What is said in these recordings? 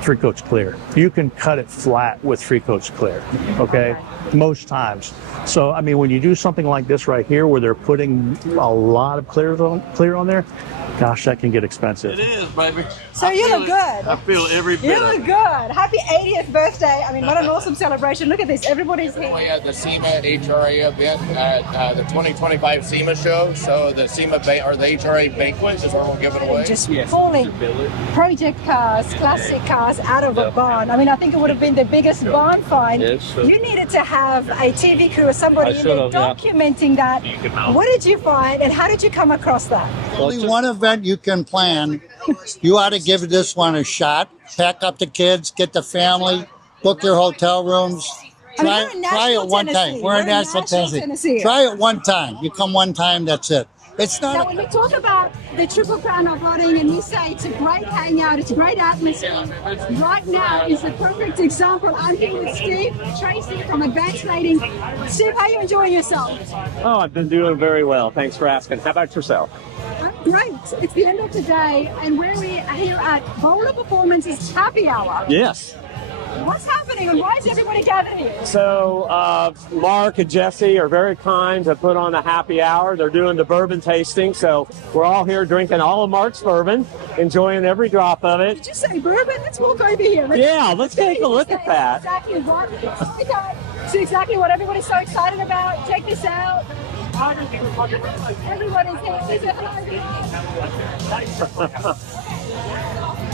three coats clear. You can cut it flat with three coats clear, okay? Most times. So, I mean, when you do something like this right here, where they're putting a lot of clear on there, gosh, that can get expensive. It is, baby. So you look good. I feel every bit. You look good. Happy 80th birthday. I mean, what an awesome celebration. Look at this. Everybody's here. We had the SEMA HRA event at the 2025 SEMA show. So the SEMA or the HRA banquet is where we'll give it away. Just pulling project cars, classic cars out of a barn. I mean, I think it would have been the biggest barn find. You needed to have a TV crew or somebody in there documenting that. What did you find and how did you come across that? Only one event you can plan. You ought to give this one a shot. Pack up the kids, get the family, book your hotel rooms. Try it one time. We're in Nashville, Tennessee. Try it one time. You come one time, that's it. It's not. Now, when we talk about the Triple Crown off-roading and you say it's a great hangout, it's a great atmosphere, right now is the perfect example. I'm here with Steve Tracy from Advanced Lighting. Steve, how are you enjoying yourself? Oh, I've been doing very well. Thanks for asking. How about yourself? Great. It's the end of the day, and we're here at Bowler Performance's happy hour. Yes. What's happening, and why is everybody gathered here? So Mark and Jesse are very kind to put on a happy hour. They're doing the bourbon tasting, so we're all here drinking all of Mark's bourbon, enjoying every drop of it. Did you say bourbon? Let's walk over here. Let's take a look at that. Exactly what. See exactly what everybody's so excited about. Check this out. Everybody's here.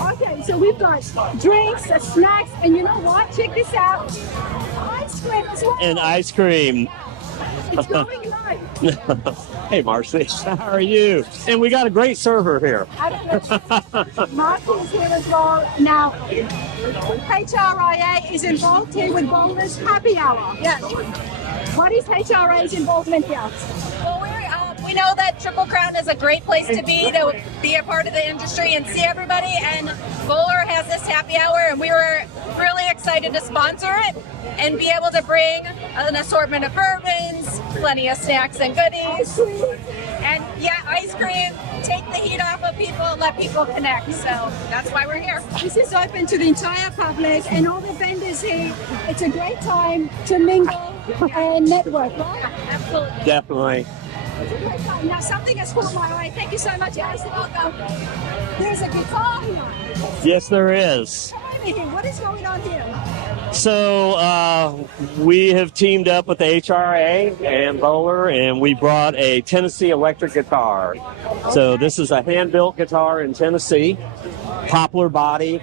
Okay, so we've got drinks, snacks, and you know what? Check this out. Ice cream as well. And ice cream. It's going right. Hey, Marcy. How are you? And we got a great server here. Marcy is here as well. Now, HRIA is involved here with Bowler's Happy Hour. Yes. What is HRA's involvement here? Well, we know that Triple Crown is a great place to be a part of the industry and see everybody, and Bowler has this happy hour, and we were really excited to sponsor it and be able to bring an assortment of bourbons, plenty of snacks and goodies, and ice cream, take the heat off of people and let people connect. So that's why we're here. This is open to the entire public and all the vendors here. It's a great time to mingle and network, right? Absolutely. Definitely. Now, something has caught my eye. Thank you so much, guys. Welcome. There's a guitar here. Yes, there is. What is going on here? So we have teamed up with the HRA and Bowler, and we brought a Tennessee electric guitar. So this is a hand-built guitar in Tennessee, poplar body,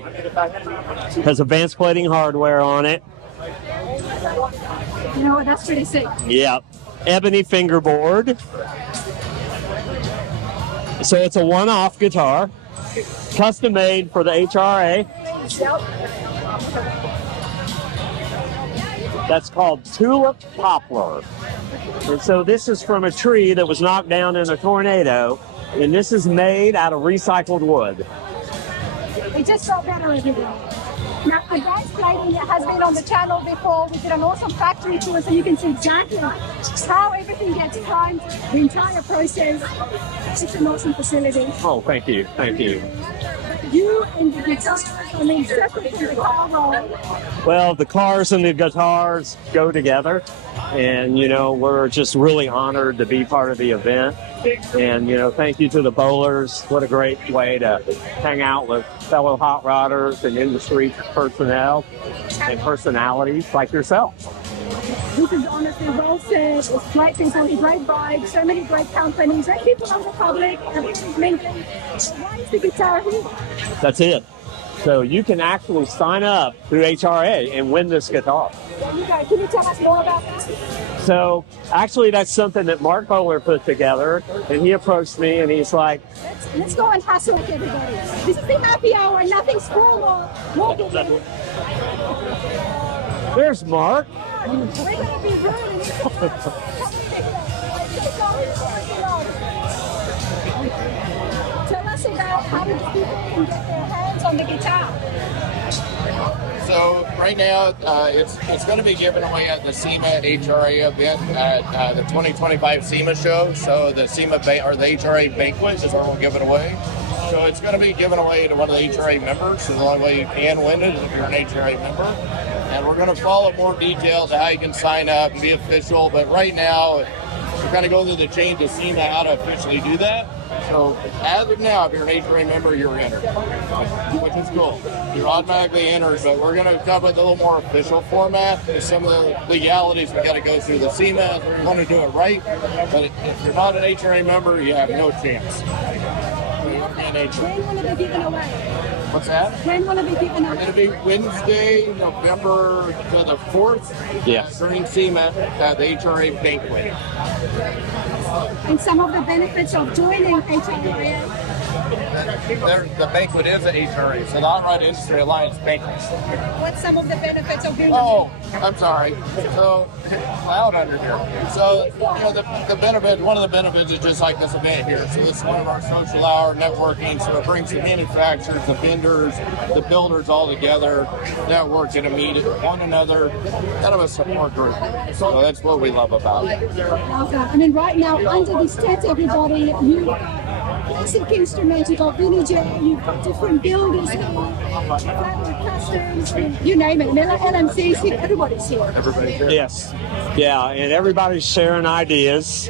has advanced plating hardware on it. You know what? That's pretty sick. Yep. Ebony fingerboard. So it's a one-off guitar, custom made for the HRA. That's called tulip poplar. And so this is from a tree that was knocked down in a tornado, and this is made out of recycled wood. It just got better every day. Now, Advanced Lighting has been on the channel before. We did an awesome factory tour, so you can see exactly how everything gets primed, the entire process. It's an awesome facility. Oh, thank you. Thank you. You and the guitars, I mean, separate from the car roll. Well, the cars and the guitars go together, and, you know, we're just really honored to be part of the event. And, you know, thank you to the Bowlers. What a great way to hang out with fellow hot rodders and industry personnel and personalities like yourself. This is honestly well said. It's great people, great vibes, so many great companies, great people from the public, everybody's mingling. Why is the guitar here? That's it. So you can actually sign up through HRA and win this guitar. Okay, can you tell us more about that? So actually that's something that Mark Bowler put together, and he approached me and he's like, let's go and hustle with everybody. This is the happy hour, nothing's formal. Walk in here. There's Mark. We're going to be rude. Tell us about how people can get their hands on the guitar. So right now, it's going to be given away at the SEMA HRA event at the 2025 SEMA show. So the SEMA or the HRA banquet is where we'll give it away. So it's going to be given away to one of the HRA members. So the only way you can win it is if you're an HRA member. And we're going to follow more details of how you can sign up and be official. But right now, we're kind of going through the chain to see how to officially do that. So as of now, if you're an HRA member, you're entered, which is cool. You're automatically entered, but we're going to cover it a little more official format. There's some of the legalities we got to go through the SEMA. We want to do it right, but if you're not an HRA member, you have no chance. So you want to be an HRA. When will it be given away? What's that? When will it be given away? It'll be Wednesday, November the 4th. Yeah. During SEMA at the HRA banquet. And some of the benefits of joining HRA. The banquet is an HRA, so the Outright Industry Alliance banquet. What's some of the benefits of being I'm sorry. So, loud under here. So, the benefit, one of the benefits is just like this event here. So this is one of our social hour networking. So it brings the manufacturers, the vendors, the builders all together, networking and meet one another, kind of a support group. So that's what we love about it. I mean, right now, under this tent, everybody, you've got classic instruments, you've got VJ, you've got different builders here, Customs, you name it, LMC's here, everybody's here. Everybody's here. Yes. Yeah, and everybody's sharing ideas.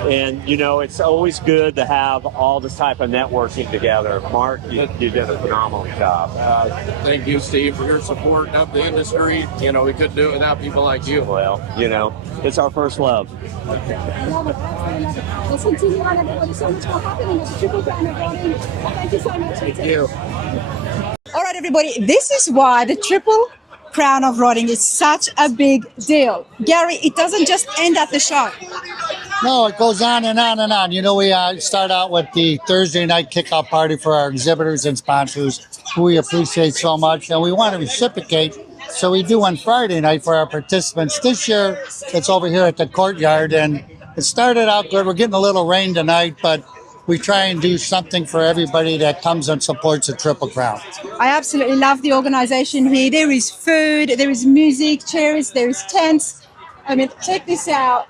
And, it's always good to have all this type of networking together. Mark, you did a phenomenal job. Thank you, Steve, for your support of the industry. We couldn't do it without people like you. Well, it's our first love. I love it, absolutely love it. Let's continue on, everybody. So much more happening at the Triple Crown of Voting. Thank you so much. Thank you. All right, everybody, this is why the Triple Crown of Rotting is such a big deal. Gary, it doesn't just end at the show. No, it goes on and on and on. We start out with the Thursday night kickoff party for our exhibitors and sponsors, who we appreciate so much, and we want to reciprocate. So we do on Friday night for our participants. This year, it's over here at the courtyard, and it started out good. We're getting a little rain tonight, but we try and do something for everybody that comes and supports the Triple Crown. I absolutely love the organization here. There is food, there is music, chairs, there is tents. I mean, check this out.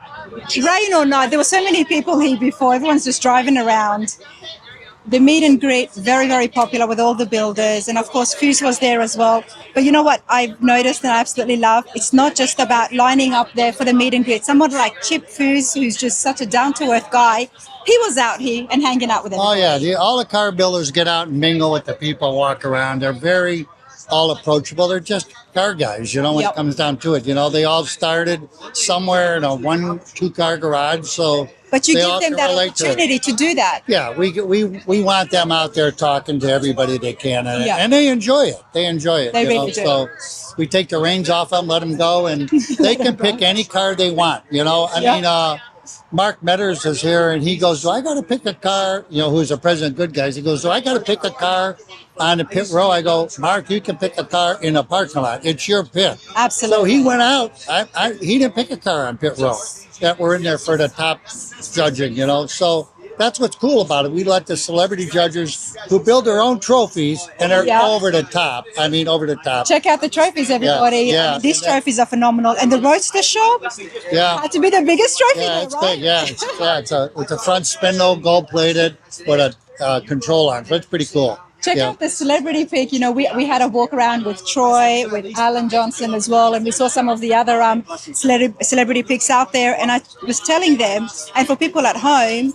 Rain or not, there were so many people here before. Everyone's just driving around. The meet and greet, very, very popular with all the builders. And of course, Fuse was there as well. But you know what I've noticed and I absolutely love? It's not just about lining up there for the meet and greet. Someone like Chip Fuse, who's just such a down-to-earth guy, he was out here and hanging out with everybody. Oh, yeah. All the car builders get out and mingle with the people, walk around. They're very all approachable. They're just car guys, when it comes down to it. They all started somewhere in a 1-2 car garage. So but you give them that opportunity to do that. Yeah, we want them out there talking to everybody they can, and they enjoy it. They enjoy it. They really do. So we take the reins off them, let them go, and they can pick any car they want. I mean, Mark Metters is here, and he goes, "Do I got to pick a car?" Who's the president of Good Guys? He goes, "Do I got to pick a car on the pit row?" I go, "Mark, you can pick a car in a parking lot. It's your pit." Absolutely. So he went out. He didn't pick a car on pit row that were in there for the top judging. So that's what's cool about it. We let the celebrity judges who build their own trophies and are over the top. I mean, over the top. Check out the trophies, everybody. Yeah. These trophies are phenomenal. And the Roadster Shop had to be the biggest trophy Yeah, there, it's right? big. Yeah, it's a front spindle, gold plated with a control arm. So it's pretty cool. Check out the celebrity pick. We had a walk around with Troy, with Alan Johnson as well, and we saw some of the other celebrity picks out there. And I was telling them, and for people at home,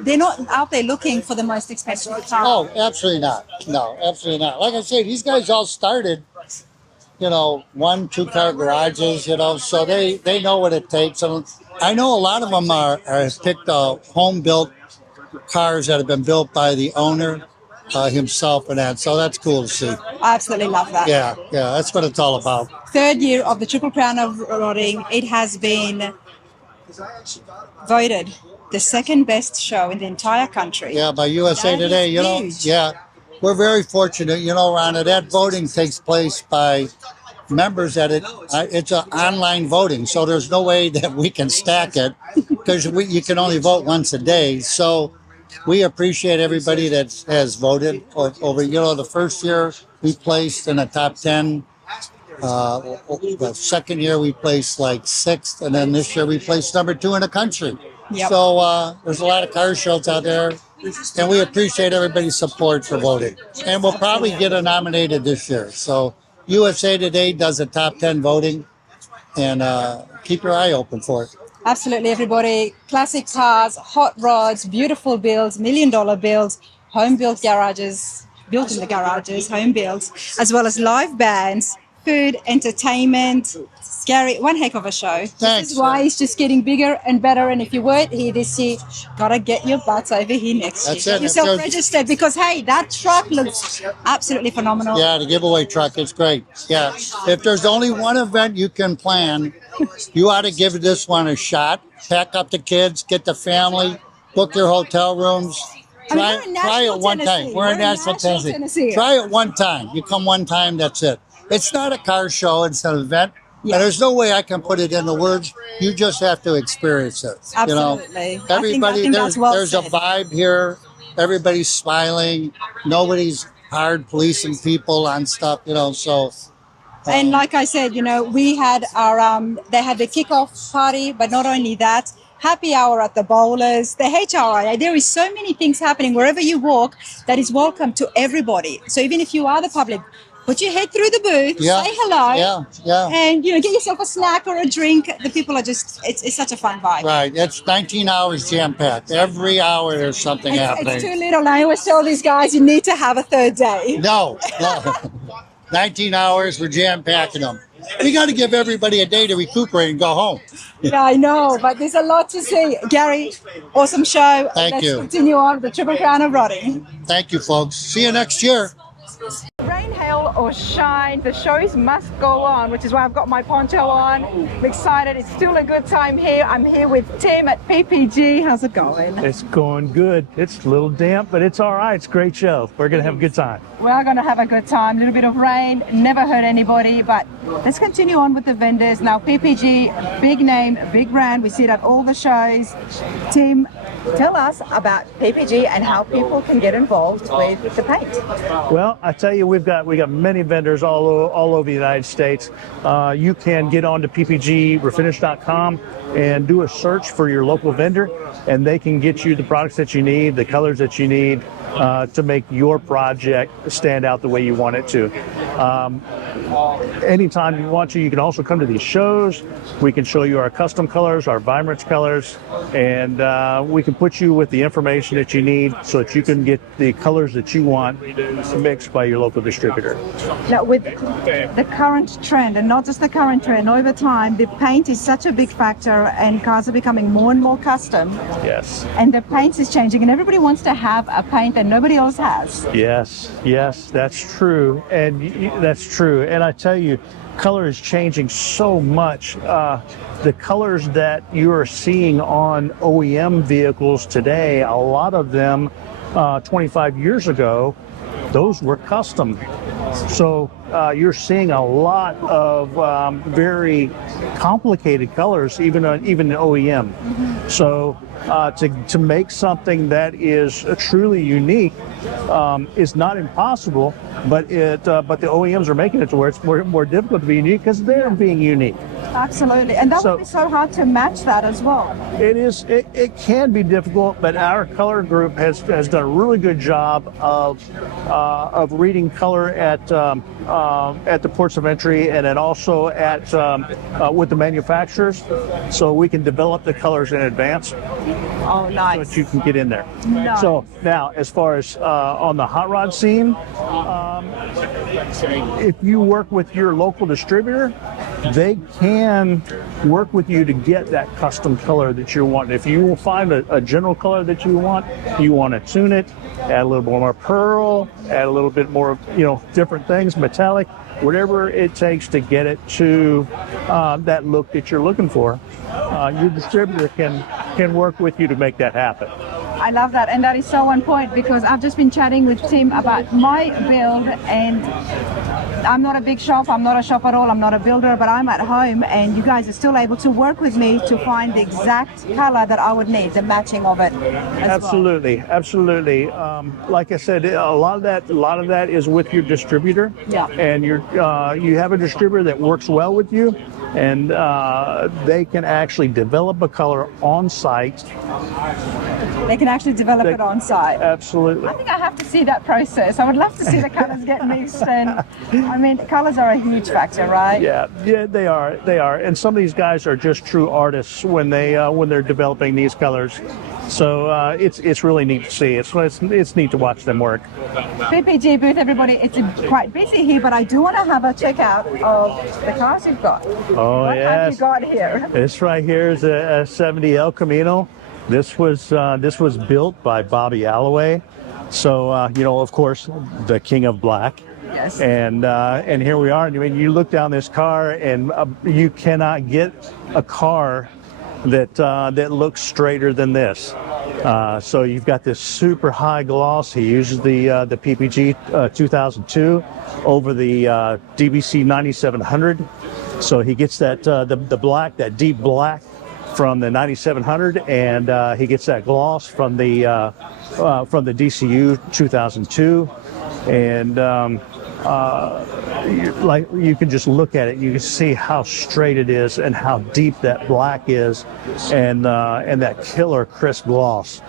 they're not out there looking for the most expensive car. Oh, absolutely not. No, absolutely not. Like I say, these guys all started, 1-2 car garages, so they know what it takes. And I know a lot of them are picked home built cars that have been built by the owner himself and that. So that's cool to see. I absolutely love that. Yeah, that's what it's all about. Third year of the Triple Crown of Rotting, it has been voted the second best show in the entire country. Yeah, by USA That Today, is huge. we're very fortunate, Rhonda. That voting takes place by members at it. It's an online voting, so there's no way that we can stack it because you can only vote once a day. So we appreciate everybody that has voted over. The first year we placed in the top 10. The second year we placed like 6th, and then this year we placed number 2 in the country. Yep. So there's a lot of car shows out there. And we appreciate everybody's support for voting. And we'll probably get nominated this year. So USA Today does a top 10 voting, and keep your eye open for it. Absolutely, everybody. Classic cars, hot rods, beautiful builds, $1 million builds, home built garages, built in the garages, home builds, as well as live bands, food, entertainment. Gary, one heck of a show. Thanks. This is why it's just getting bigger and better. And if you weren't here this year, gotta get your butts over here next year. That's Get it. yourself registered because hey, that truck looks absolutely phenomenal. Yeah, the giveaway truck, it's great. Yeah. If there's only one event you can plan, you ought to give this one a shot. Pack up the kids, get the family, book your hotel rooms. We're in Try it Nashville, one Tennessee. time. We're in Nashville, Tennessee. Try it one time. You come one time, that's it. It's not a car show, it's an event. Yeah. And there's no way I can put it into words. You just have to experience it. Absolutely. You know, everybody, I think that's well there's a said. vibe here. Everybody's smiling. Nobody's hard policing people on stuff, you know, so. And like I said, you know, we had our, they had the kickoff party, but not only that, happy hour at the bowlers, the HRI. There is so many things happening wherever you walk that is welcome to everybody. So even if you are the public, put your head through the booth, Yeah. say hello, Yeah. and, you know, get yourself a snack or a drink. The people are just, it's such a fun vibe. Right. It's 19 hours jam-packed. Every hour there's something happening. It's too little. I always tell these guys you need to have a third day. No. 19 hours, we're jam-packing them. We got to give everybody a day to recuperate and go home. Yeah, I know, but there's a lot to see. Gary, awesome show. Thank you. Let's continue on with the Triple Crown of Rotting. Thank you, folks. See you next year. Rain, hail or shine, the shows must go on, which is why I've got my poncho on. I'm excited. It's still a good time here. I'm here with Tim at PPG. How's it going? It's going good. It's a little damp, but it's all right. It's a great show. We're going to have a good time. We are going to have a good time. A little bit of rain, never hurt anybody, but let's continue on with the vendors. Now, PPG, big name, big brand. We see it at all the shows. Tim, tell us about PPG and how people can get involved with the paint. Well, I tell you, we got many vendors all over the United States. You can get on to ppgrefinish.com and do a search for your local vendor, and they can get you the products that you need, the colors that you need to make your project stand out the way you want it to. Anytime you want to, you can also come to these shows. We can show you our custom colors, our Vibrance colors, and we can put you with the information that you need so that you can get the colors that you want mixed by your local distributor. Now, with the current trend, and not just the current trend, over time, the paint is such a big factor, and cars are becoming more and more custom, Yes. and the paint is changing, and everybody wants to have a paint that nobody else has. Yes, that's true, and I tell you, color is changing so much. The colors that you are seeing on OEM vehicles today, a lot of them 25 years ago, those were custom. So you're seeing a lot of very complicated colors, even in OEM. So to make something that is truly unique is not impossible, but the OEMs are making it to where it's more difficult to be unique because they're being unique. Absolutely, and that would be so hard to match that as well. It is. It can be difficult, but our color group has done a really good job of reading color at the ports of entry, and then also at with the manufacturers, so we can develop the colors in advance. Oh, nice. So that you can get in there. Nice. So now, as far as on the hot rod scene, if you work with your local distributor, they can work with you to get that custom color that you want. If you will find a general color that you want to tune it, add a little more pearl, add a little bit more, different things, metallic, whatever it takes to get it to that look that you're looking for. Your distributor can work with you to make that happen. I love that, and that is so on point because I've just been chatting with Tim about my build, and I'm not a big shop, I'm not a shop at all, I'm not a builder, but I'm at home, and you guys are still able to work with me to find the exact color that I would need, the matching of it. Absolutely. Like I said, a lot of that is with your distributor. Yeah. And you have a distributor that works well with you, and they can actually develop a color on site they can actually develop it on site. Absolutely. I think I have to see that process. I would love to see the colors get mixed, and I mean, colors are a huge factor, right? Yeah, they are. And some of these guys are just true artists when they're developing these colors. So it's really neat to see. It's neat to watch them work. PPG booth, everybody. It's quite busy here, but I do want to have a check out of the cars you've got. Oh, what have you got here? This right here is a 70 El Camino. This was built by Bobby Alloway. So of course, the King of Black. Yes. And here we are. I mean, you look down this car, and you cannot get a car that looks straighter than this. So you've got this super high gloss. He uses the PPG 2002 over the DBC 9700. So he gets that the black, that deep black from the 9700, and he gets that gloss from the DCU 2002, and like you can just look at it, you can see how straight it is and how deep that black is, and that killer crisp gloss.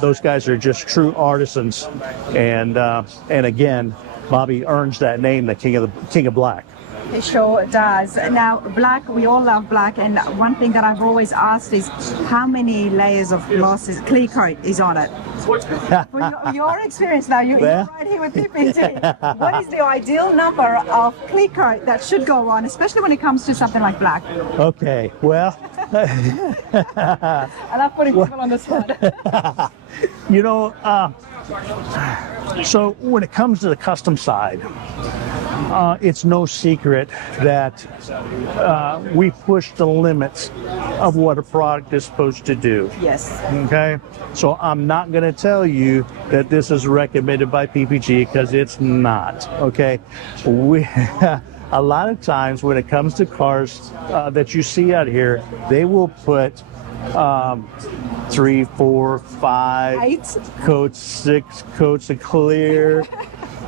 Those guys are just true artisans, and again, Bobby earns that name, the King of Black. It sure does. Now, black, we all love black, and one thing that I've always asked is how many layers of gloss clear coat is on it? For your experience now, you're right here with PPG. What is the ideal number of clear coat that should go on, especially when it comes to something like black? Okay, well, I love putting people on the spot. So when it comes to the custom side, it's no secret that we push the limits of what a product is supposed to do. Yes. Okay, so I'm not going to tell you that this is recommended by PPG, because it's not. Okay, a lot of times when it comes to cars that you see out here, they will put 3, 4, 5 coats, 6 coats of clear.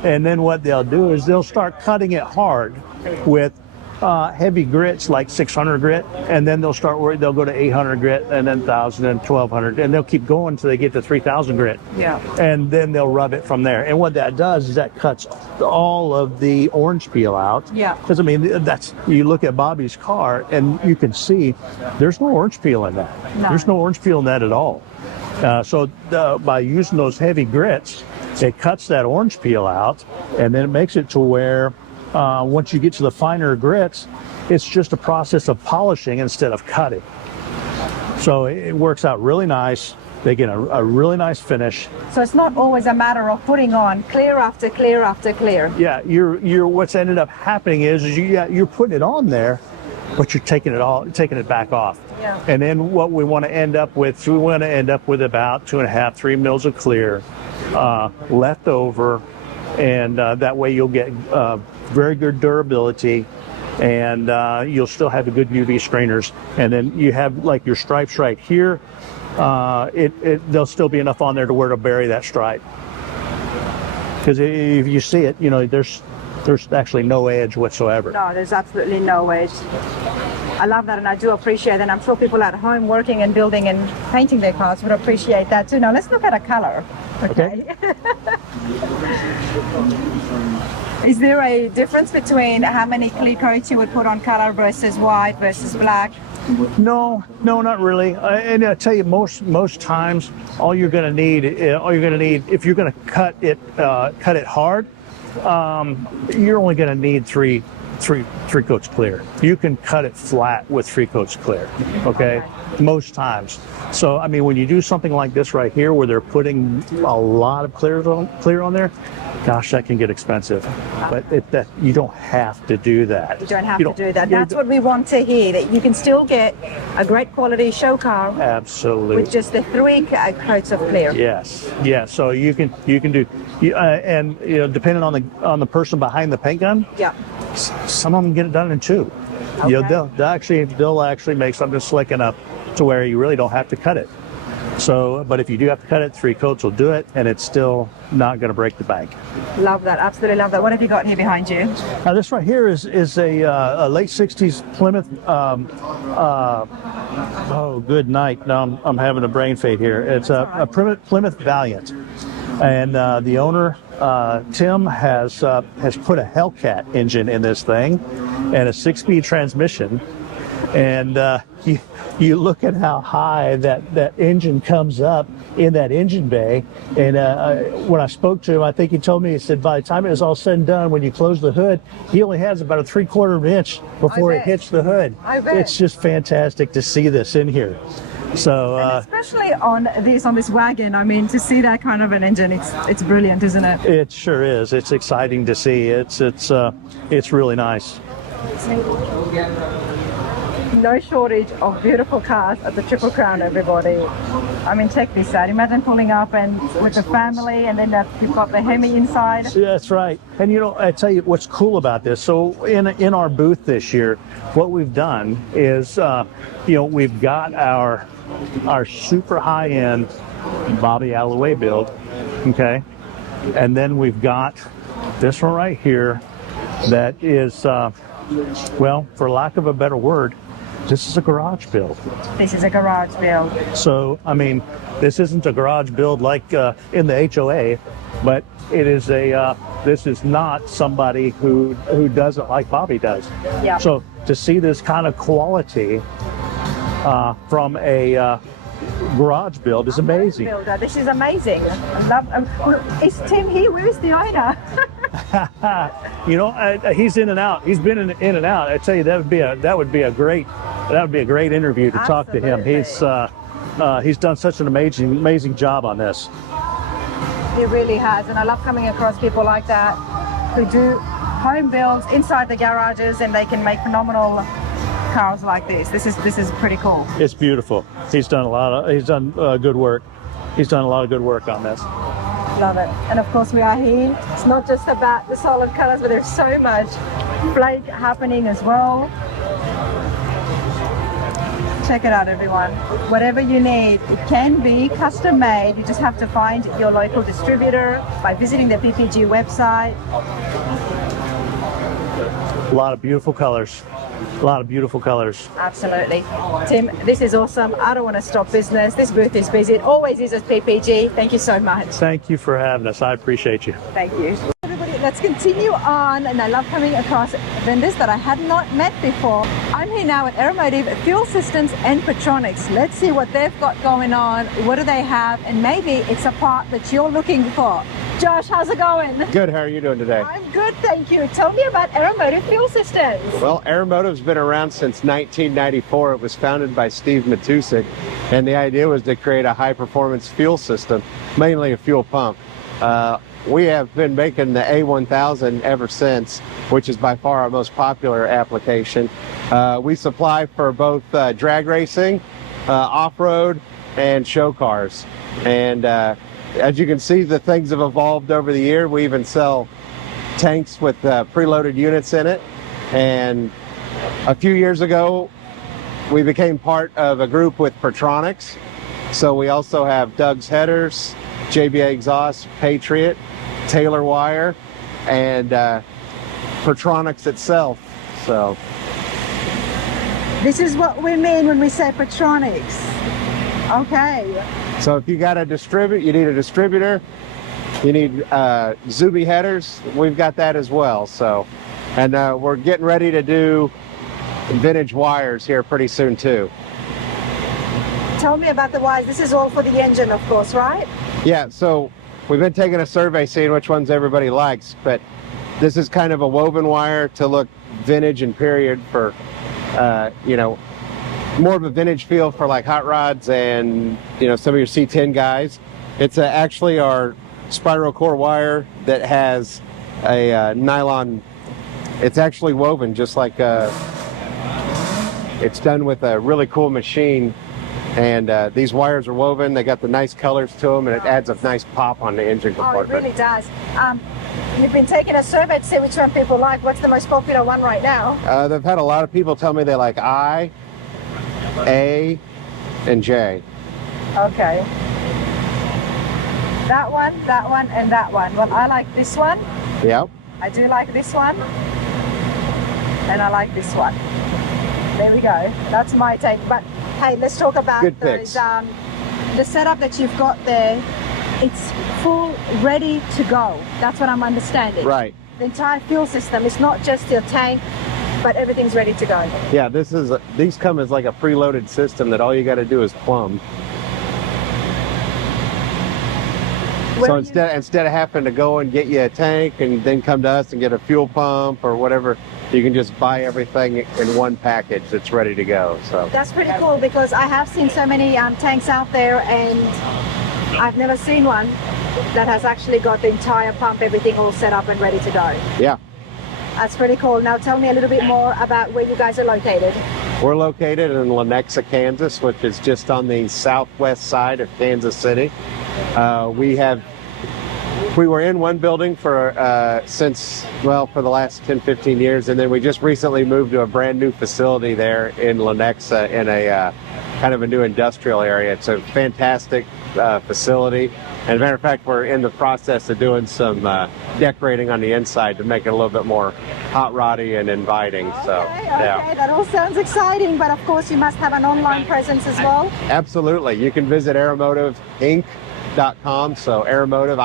And then what they'll do is they'll start cutting it hard with heavy grits like 600 grit, and then they'll go to 800 grit, and then 1000 and 1200, and they'll keep going until they get to 3000 grit. Yeah. And then they'll rub it from there. And what that does is that cuts all of the orange peel out. Yeah. Because I mean, you look at Bobby's car and you can see there's no orange peel in that. No. There's no orange peel in that at all. So by using those heavy grits, it cuts that orange peel out, and then it makes it to where once you get to the finer grits, it's just a process of polishing instead of cutting. So it works out really nice. They get a really nice finish. So it's not always a matter of putting on clear after clear after clear. Yeah, you're what's ended up happening is you're putting it on there, but you're taking it back off. Yeah. And then what we want to end up with, about 2.5, 3 mils of clear left over, and that way you'll get very good durability, and you'll still have a good UV strainers. And then you have like your stripes right here. There'll still be enough on there to where to bury that stripe. Because if you see it, there's actually no edge whatsoever. No, there's absolutely no edge. I love that, and I do appreciate it. And I'm sure people at home working and building and painting their cars would appreciate that too. Now let's look at a color. Okay. Is there a difference between how many clear coats you would put on color versus white versus black? No, not really. And I tell you, most times, all you're going to need, if you're going to cut it hard, you're only going to need three coats clear. You can cut it flat with 3 coats clear. Okay, most times. So I mean, when you do something like this right here, where they're putting a lot of clear on there, gosh, that can get expensive. But you don't have to do that. You don't have to do that. That's what we want to hear, that you can still get a great quality show car. Absolutely. With just the 3 coats of clear. Yes. Yeah. So you can do, and depending on the person behind the paint gun. Yeah. Some of them get it done in 2. Okay. They'll actually make something slick enough to where you really don't have to cut it. So, but if you do have to cut it, 3 coats will do it, and it's still not going to break the bank. Love that, absolutely love that. What have you got here behind you? Now, this right here is a late '60s Plymouth Oh, good night. No, I'm having a brain fade here. It's a Plymouth Valiant, and the owner Tim has put a Hellcat engine in this thing, and a 6-speed transmission, and you look at how high that engine comes up in that engine bay. And when I spoke to him, I think he told me, he said by the time it was all said and done, when you close the hood, he only has about a 3/4 inch before it hits the hood. It's just fantastic to see this in here. So especially on this wagon, I mean, to see that kind of an engine, it's brilliant, isn't it? it sure is. It's exciting to see. It's really nice. No shortage of beautiful cars at the Triple Crown, everybody. I mean, check this out. Imagine pulling up and with the family, and then you've got the Hemi inside. Yeah, that's right. And you know, I tell you what's cool about this. So in our booth this year, what we've done is, we've got our super high-end Bobby Alloway build, okay, and then we've got this one right here that is, well, for lack of a better word, this is a garage build. This is a garage build. So, I mean, this isn't a garage build like in the HOA, but it is this is not somebody who does it like Bobby does. Yeah. So to see this kind of quality from a garage build is amazing. Builder. This is amazing. I love. Is Tim here? Where is the owner? He's in and out. He's been in and out. I tell you, that would be a great interview to talk to him. He's done such an amazing job on this. He really has, and I love coming across people like that who do home builds inside the garages, and they can make phenomenal cars like this. This is pretty cool. It's beautiful. He's done good work. He's done a lot of good work on this. Love it. And of course we are here. It's not just about the solid colors, but there's so much flake happening as well. Check it out, everyone. Whatever you need, it can be custom made. You just have to find your local distributor by visiting the PPG website. A lot of beautiful colors. A lot of beautiful colors. Absolutely. Tim, this is awesome. I don't want to stop business. This booth is busy. It always is at PPG. Thank you so much. Thank you for having us. I appreciate you. Thank you. Everybody, let's continue on. And I love coming across vendors that I had not met before. I'm here now at Aeromotive, Fuel Systems and PerTronix. Let's see what they've got going on. What do they have? And maybe it's a part that you're looking for. Josh, how's it going? Good. How are you doing today? I'm good, thank you. Tell me about Aeromotive Fuel Systems. Well, Aeromotive's been around since 1994. It was founded by Steve Matusik, and the idea was to create a high-performance fuel system, mainly a fuel pump. We have been making the A1000 ever since, which is by far our most popular application. We supply for both drag racing, off-road, and show cars. And as you can see, the things have evolved over the year. We even sell tanks with preloaded units in it. And a few years ago, we became part of a group with PerTronix. So we also have Doug's headers, JBA exhaust, Patriot, Taylor wire, and PerTronix itself. So this is what we mean when we say PerTronix. Okay. So if you got a distributor, you need a distributor. You need Zuby headers. We've got that as well. So, and we're getting ready to do vintage wires here pretty soon too. Tell me about the wires. This is all for the engine, of course, right? Yeah. So we've been taking a survey, seeing which ones everybody likes, but this is kind of a woven wire to look vintage and period for, more of a vintage feel for like hot rods and some of your C10 guys. It's actually our spiral core wire that has a nylon. It's actually woven just like it's done with a really cool machine, and these wires are woven. They got the nice colors to them, and it adds a nice pop on the engine compartment. Oh, it really does. You've been taking a survey to see which one people like. What's the most popular one right now? They've had a lot of people tell me they like I, A, and J. Okay. That one, and that one. Well, I like this one. Yep. I do like this one. And I like this one. There we go. That's my take. But Hey, let's talk about Good those. picks. The setup that you've got there, it's full, ready to go. That's what I'm understanding. Right. The entire fuel system. It's not just your tank, but everything's ready to go. Yeah, these come as like a preloaded system that all you got to do is plumb. So instead of having to go and get you a tank and then come to us and get a fuel pump or whatever, you can just buy everything in one package that's ready to go. So that's pretty cool, because I have seen so many tanks out there, and I've never seen one that has actually got the entire pump, everything all set up and ready to go. yeah, That's pretty cool. Now tell me a little bit more about where you guys are located. we're located in Lenexa, Kansas, which is just on the southwest side of Kansas City. We were in one building for the last 10-15 years, and then we just recently moved to a brand new facility there in Lenexa in a kind of a new industrial area. It's a fantastic facility, and as a matter of fact, we're in the process of doing some decorating on the inside to make it a little bit more hot roddy and inviting. Okay, that all sounds exciting, but of course you must have an online presence as well. Absolutely. You can visit Aeromotive Inc.com, so Aeromotive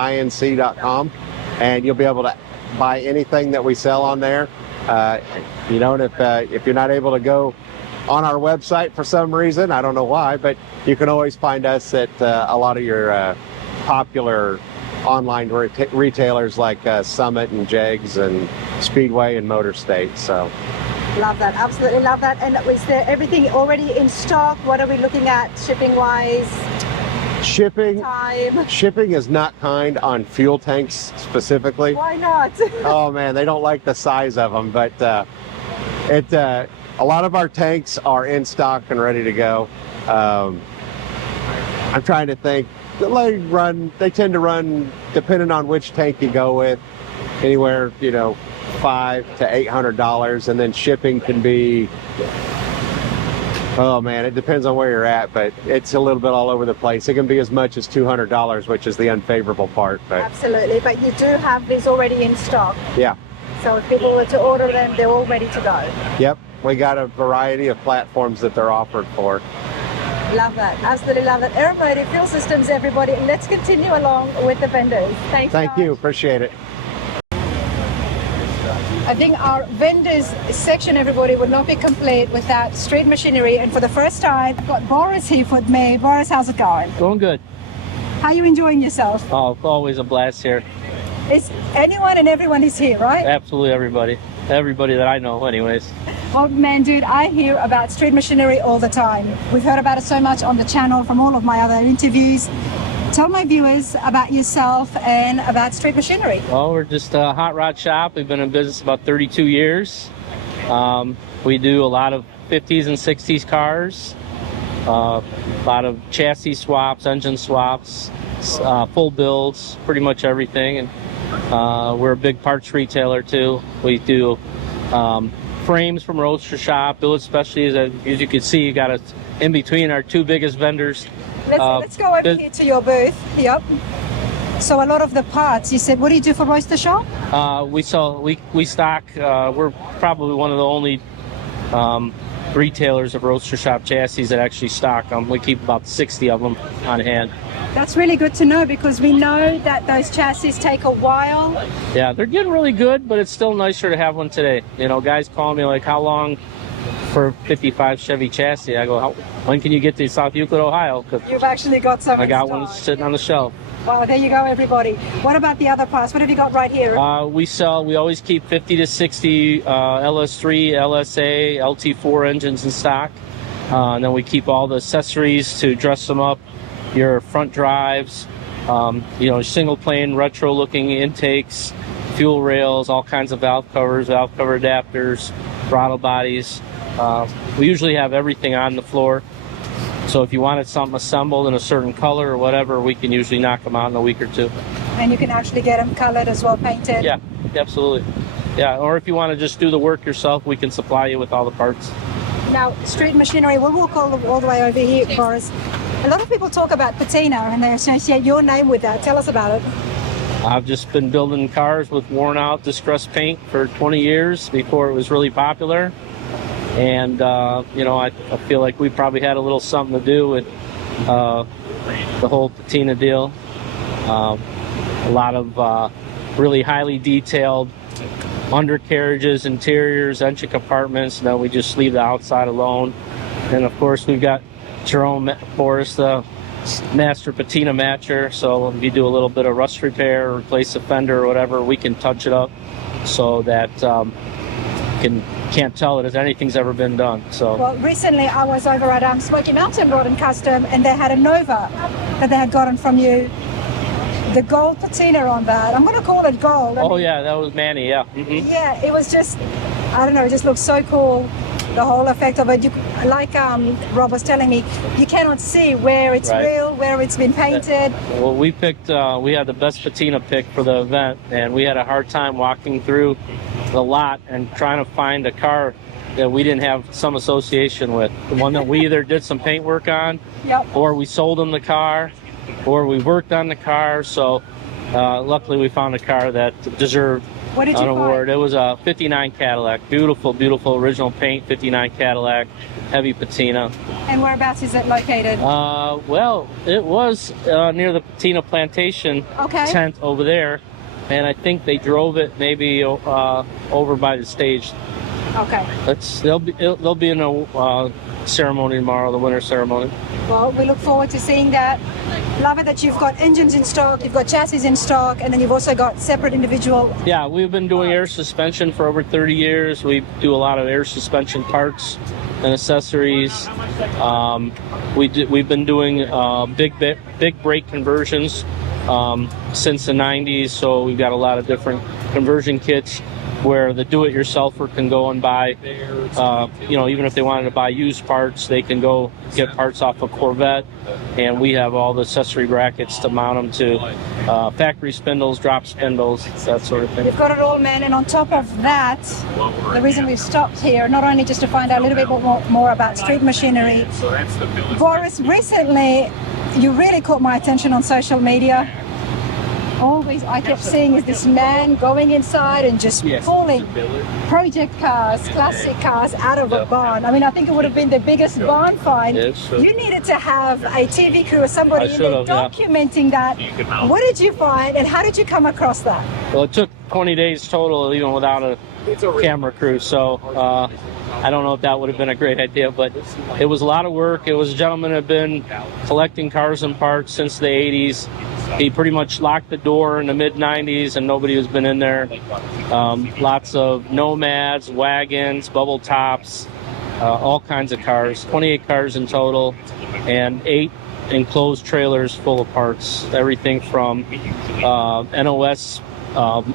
and you'll be able to buy anything that we sell on there. And if you're not able to go on our website for some reason, I don't know why, but you can always find us at a lot of your popular online retailers like Summit and Jegs and Speedway and Motor State. So Love that, absolutely love that. And is there everything already in stock? What are we looking at shipping wise? Shipping is not kind on fuel tanks specifically. Why not? Oh man, they don't like the size of them, but a lot of our tanks are in stock and ready to go. I'm trying to think. They tend to run, depending on which tank you go with, anywhere $500 to $800, and then shipping can be. Oh man, it depends on where you're at, but it's a little bit all over the place. It can be as much as $200, which is the unfavorable part. But absolutely, but you do have these already in stock. Yeah. So if people were to order them, they're all ready to go. Yep, we got a variety of platforms that they're offered for. Love that, absolutely love that. Aeromotive Fuel Systems, everybody. Let's continue along with the vendors. Thanks. Thank you, appreciate it. I think our vendors section, everybody, would not be complete without street machinery. And for the first time, I've got Boris here with me. Boris, how's it going? Going good. How are you enjoying yourself? Oh, always a blast here. It's anyone and everyone is here, right? Absolutely everybody. Everybody that I know anyways. Well, man, dude, I hear about street machinery all the time. We've heard about it so much on the channel from all of my other interviews. Tell my viewers about yourself and about street machinery. Well, we're just a hot rod shop. We've been in business about 32 years. We do a lot of 50s and 60s cars, a lot of chassis swaps, engine swaps, full builds, pretty much everything. And we're a big parts retailer too. We do frames from Roadster Shop, billet specialties. As you can see, you got us in between our two biggest vendors. Let's go over here to your booth. Yep. So a lot of the parts, you said, what do you do for Roadster Shop? We stock, we're probably one of the only retailers of Roadster Shop chassis that actually stock them. We keep about 60 of them on hand. That's really good to know, because we know that those chassis take a while. Yeah, they're getting really good, but it's still nicer to have one today. Guys call me like, how long for 55 Chevy chassis? I go, when can you get to South Euclid, Ohio? You've actually got some. I got one sitting on the shelf. Well, there you go, everybody. What about the other parts? What have you got right here? We always keep 50 to 60 LS3, LSA, LT4 engines in stock. And then we keep all the accessories to dress them up, your front drives, single plane retro looking intakes, fuel rails, all kinds of valve covers, valve cover adapters, throttle bodies. We usually have everything on the floor. So if you wanted something assembled in a certain color or whatever, we can usually knock them out in a week or two. And you can actually get them colored as well, painted? Yeah, absolutely. Yeah, or if you want to just do the work yourself, we can supply you with all the parts. Now, street machinery, we'll walk all the way over here, Boris. A lot of people talk about patina and they associate your name with that. Tell us about it. I've just been building cars with worn out, distressed paint for 20 years before it was really popular. And you know, I feel like we probably had a little something to do with the whole patina deal. A lot of really highly detailed undercarriages, interiors, engine compartments. Now we just leave the outside alone. And of course, we've got Jerome Boris, the master patina matcher. So if you do a little bit of rust repair, or replace a fender or whatever, we can touch it up so that can't tell that anything's ever been done. So Well, recently I was over at Smoky Mountain Rod and Custom, and they had a Nova that they had gotten from you. The gold patina on that. I'm going to call it gold. oh yeah, that was Manny. Yeah. Yeah, it was just, I don't know, it just looks so cool. The whole effect of it, like Rob was telling me, you cannot see where it's Right. real, where it's been painted. Well, we picked, we had the best patina pick for the event, and we had a hard time walking through the lot and trying to find a car that we didn't have some association with. The one that we either did some paint work on, Yep. or we sold them the car, or we worked on the car. So luckily we found a car that deserved What did you an award. find? It was a 59 Cadillac, beautiful, beautiful original paint 59 Cadillac, heavy patina. And whereabouts is it located? Well, it was near the patina plantation Okay. tent over there, and I think they drove it maybe over by the stage. Okay. They'll be in a ceremony tomorrow, the winter ceremony. Well, we look forward to seeing that. Love it that you've got engines in stock, you've got chassis in stock, and then you've also got separate individual. Yeah, we've been doing air suspension for over 30 years. We do a lot of air suspension parts and accessories. We've been doing big brake conversions since the 90s, so we've got a lot of different conversion kits where the do-it-yourselfer can go and buy, even if they wanted to buy used parts, they can go get parts off a Corvette, and we have all the accessory brackets to mount them to factory spindles, drop spindles, that sort of thing. You've got it all, man. And on top of that, the reason we've stopped here, not only just to find out a little bit more about street machinery, Boris, recently you really caught my attention on social media. Always I kept seeing is this man going inside and just pulling project cars, classic cars out of a barn. I mean, I think it would have been the biggest barn find. You needed to have a TV crew or somebody in there documenting that. What did you find, and how did you come across that? Well, it took 20 days total, even without a camera crew, so I don't know if that would have been a great idea, but it was a lot of work. It was a gentleman who had been collecting cars and parts since the 80s. He pretty much locked the door in the mid-90s, and nobody has been in there. Lots of Nomads, wagons, bubble tops, all kinds of cars. 28 cars in total, and 8 enclosed trailers full of parts. Everything from NOS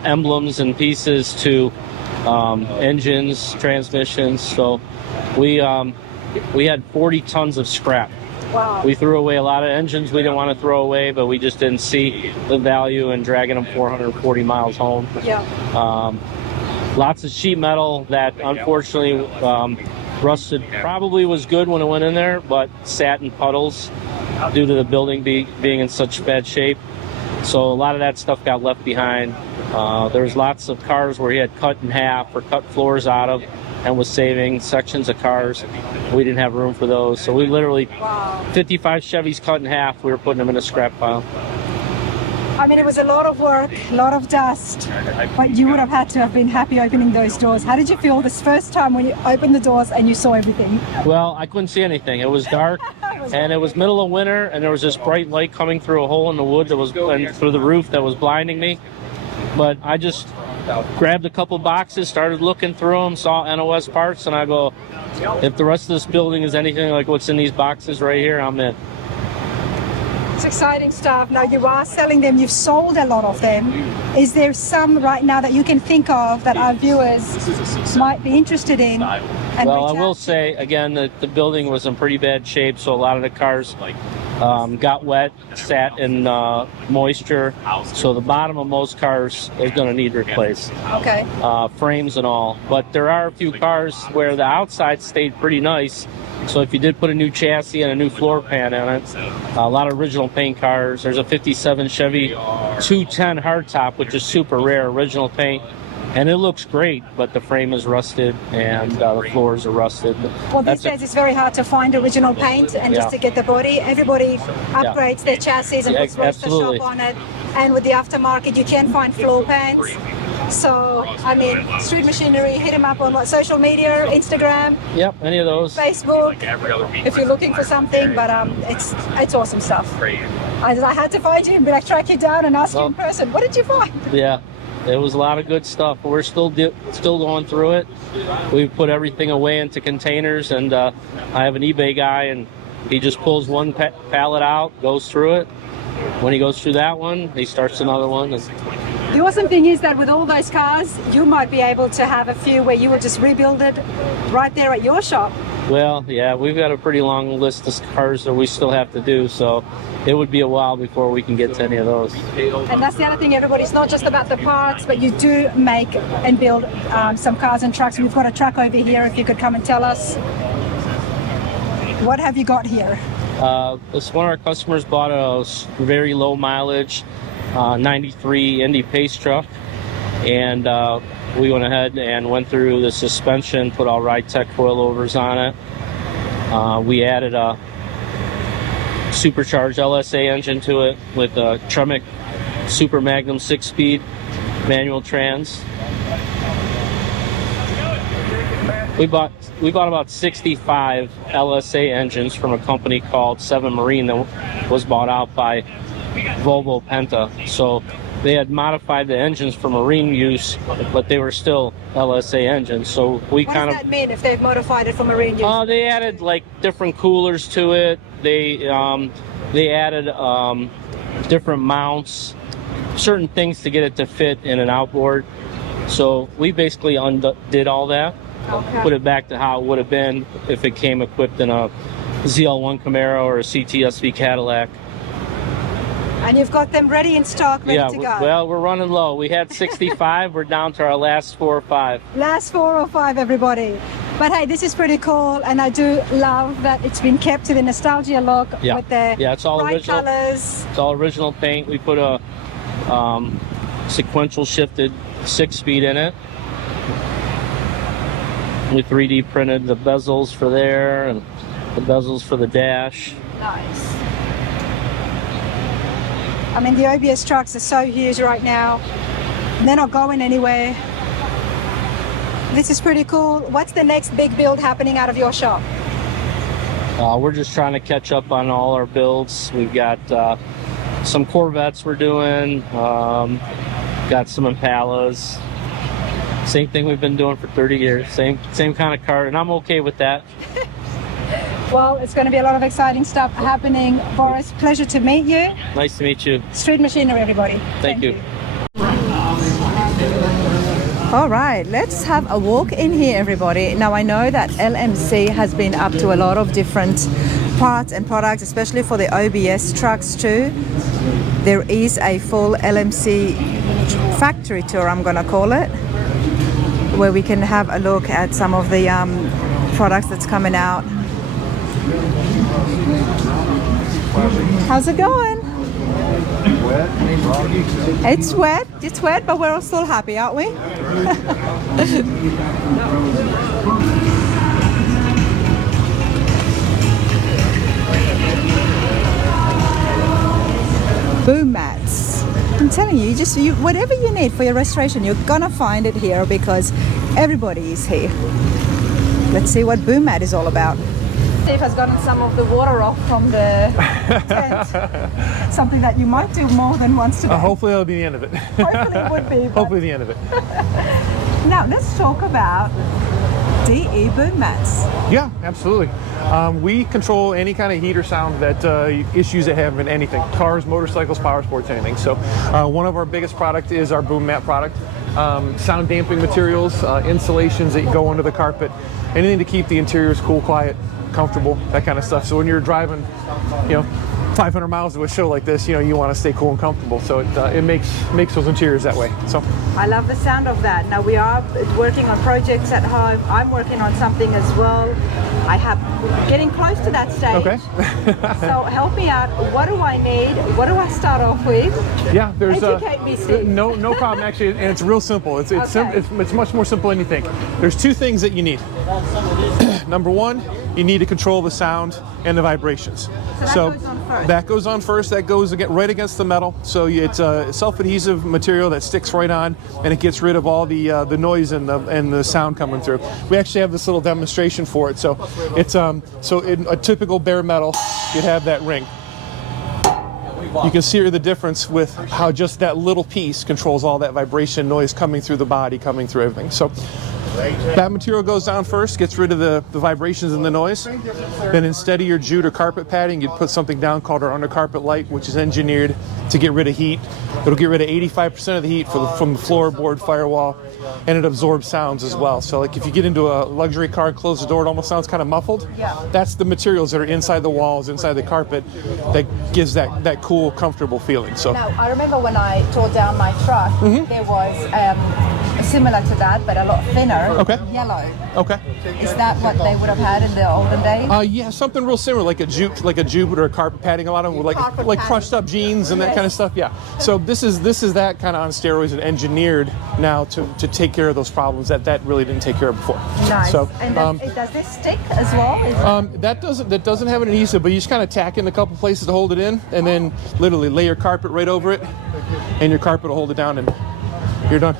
emblems and pieces to engines, transmissions. So we had 40 tons of scrap. Wow. We threw away a lot of engines we didn't want to throw away, but we just didn't see the value in dragging them 440 miles home. Yeah. Lots of sheet metal that unfortunately rusted. Probably was good when it went in there, but sat in puddles due to the building being in such bad shape. So a lot of that stuff got left behind. There's lots of cars where he had cut in half or cut floors out of and was saving sections of cars. We didn't have room for those. So we literally, 55 Chevys cut in half, we were putting them in a scrap pile. I mean, it was a lot of work, a lot of dust, but you would have had to have been happy opening those doors. How did you feel this first time when you opened the doors and you saw everything? Well, I couldn't see anything. It was dark, and it was middle of winter, and there was this bright light coming through a hole in the wood that was and through the roof that was blinding me. But I just grabbed a couple boxes, started looking through them, saw NOS parts, and I go, if the rest of this building is anything like what's in these boxes right here, I'm in. It's exciting stuff. Now you are selling them. You've sold a lot of them. Is there some right now that you can think of that our viewers might be interested in? And well, I will say, again, that the building was in pretty bad shape, so a lot of the cars got wet, sat in moisture, so the bottom of most cars is going to need replaced. Okay. Frames and all. But there are a few cars where the outside stayed pretty nice, so if you did put a new chassis and a new floor pan in it, a lot of original paint cars. There's a 57 Chevy 210 hardtop, which is super rare, original paint. and it looks great, but the frame is rusted and the floors are rusted. Well, these days it's very hard to find original paint and just to get the body. Everybody upgrades their chassis and puts Roadster Shop on it. And with the aftermarket, you can find floor paints. So, I mean, Street Machinery, hit them up on what, social media, Instagram. Yep, any of those. Facebook, if you're looking for something, but it's awesome stuff. I had to find you and be like, track you down and ask you in person, what did you find? Yeah, it was a lot of good stuff. We're still going through it. We've put everything away into containers, and I have an eBay guy, and he just pulls one pallet out, goes through it. When he goes through that one, he starts another one. The awesome thing is that with all those cars, you might be able to have a few where you will just rebuild it right there at your shop. Well, yeah, we've got a pretty long list of cars that we still have to do, so it would be a while before we can get to any of those. And that's the other thing, everybody. It's not just about the parts, but you do make and build some cars and trucks. We've got a truck over here. If you could come and tell us, what have you got here? This one of our customers bought a very low mileage 93 Indy Pace truck, and we went ahead and went through the suspension, put all Ride-Tech coilovers on it. We added a supercharged LSA engine to it with a Tremec Super Magnum 6-speed manual trans. We bought about 65 LSA engines from a company called 7 Marine that was bought out by Volvo Penta. So they had modified the engines for marine use, but they were still LSA engines. So we What does that mean if they've modified it for marine use? They added like different coolers to it. They added different mounts, certain things to get it to fit in an outboard. So we basically undid all that. Okay. Put it back to how it would have been if it came equipped in a ZL1 Camaro or a CTSV Cadillac. And you've got them ready in stock, ready to go. Well, we're running low. We had 65. We're down to our last 4 or 5. Last 4 or 5, everybody. But hey, this is pretty cool, and I do love that it's been kept to the nostalgia look with the it's all bright original colors. It's all original paint. We put a sequential shifted 6-speed in it. We 3D printed the bezels for there and the bezels for the dash. Nice. I mean, the OBS trucks are so huge right now. They're not going anywhere. This is pretty cool. What's the next big build happening out of your shop? We're just trying to catch up on all our builds. We've got some Corvettes we're doing, got some Impalas. Same thing we've been doing for 30 years. Same kind of car, and I'm okay with that. Well, it's going to be a lot of exciting stuff happening. Boris, pleasure to meet you. Nice to meet you. Street Machinery, everybody. Thank you. All right, let's have a walk in here, everybody. Now, I know that LMC has been up to a lot of different parts and products, especially for the OBS trucks too. There is a full LMC factory tour, I'm going to call it, where we can have a look at some of the products that's coming out. How's it going? It's wet, but we're all still happy, aren't we? Boom mats. I'm telling you, whatever you need for your restoration, you're gonna find it here because everybody is here. Let's see what boom mat is all about. Steve has gotten some of the water off from the tent. Something that you might do more than once today. Hopefully that'll be the end of it. Hopefully it would be. Hopefully the end of it. Now let's talk about DE boom mats. Yeah, absolutely. We control any kind of heat or sound that issues that have in anything. Cars, motorcycles, power sports, anything. So one of our biggest product is our boom mat product. Sound damping materials, insulations that go under the carpet, anything to keep the interiors cool, quiet, comfortable, that kind of stuff. So when you're driving, 500 miles to a show like this, you want to stay cool and comfortable. So it makes those interiors that way. So I love the sound of that. Now we are working on projects at home. I'm working on something as well. I have getting close to that stage. Okay. So help me out. What do I need? What do I start off with? Yeah, there's Educate me, Steve. no problem actually, and it's real simple. It's Okay. it's much more simple than you think. There's two things that you need. Number one, you need to control the sound and the vibrations. So that goes on first. That goes on first. That goes right against the metal. So it's a self-adhesive material that sticks right on, and it gets rid of all the noise and the sound coming through. We actually have this little demonstration for it. So it's so in a typical bare metal, you'd have that ring. You can see the difference with how just that little piece controls all that vibration noise coming through the body, coming through everything. So that material goes down first, gets rid of the vibrations and the noise. Then instead of your jute or carpet padding, you'd put something down called our undercarpet light, which is engineered to get rid of heat. It'll get rid of 85% of the heat from the floorboard, firewall, and it absorbs sounds as well. So like if you get into a luxury car and close the door, it almost sounds kind of muffled. Yeah. That's the materials that are inside the walls, inside the carpet, that gives that cool, comfortable feeling. So Now, I remember when I tore down my truck, there was similar to that, but a lot thinner, Okay. yellow. okay. Is that what they would have had in the olden days? Yeah, something real similar, like a jute or a carpet padding. A lot of them with Carpet like padding. crushed up jeans and that kind of stuff. Yeah. So this is that kind of on steroids and engineered now to take care of those problems that really didn't take care of before. Nice. So And does this stick as well? that doesn't have an adhesive, but you just kind of tack in a couple places to hold it in, and then literally lay your carpet right over it, and your carpet will hold it down, and you're done.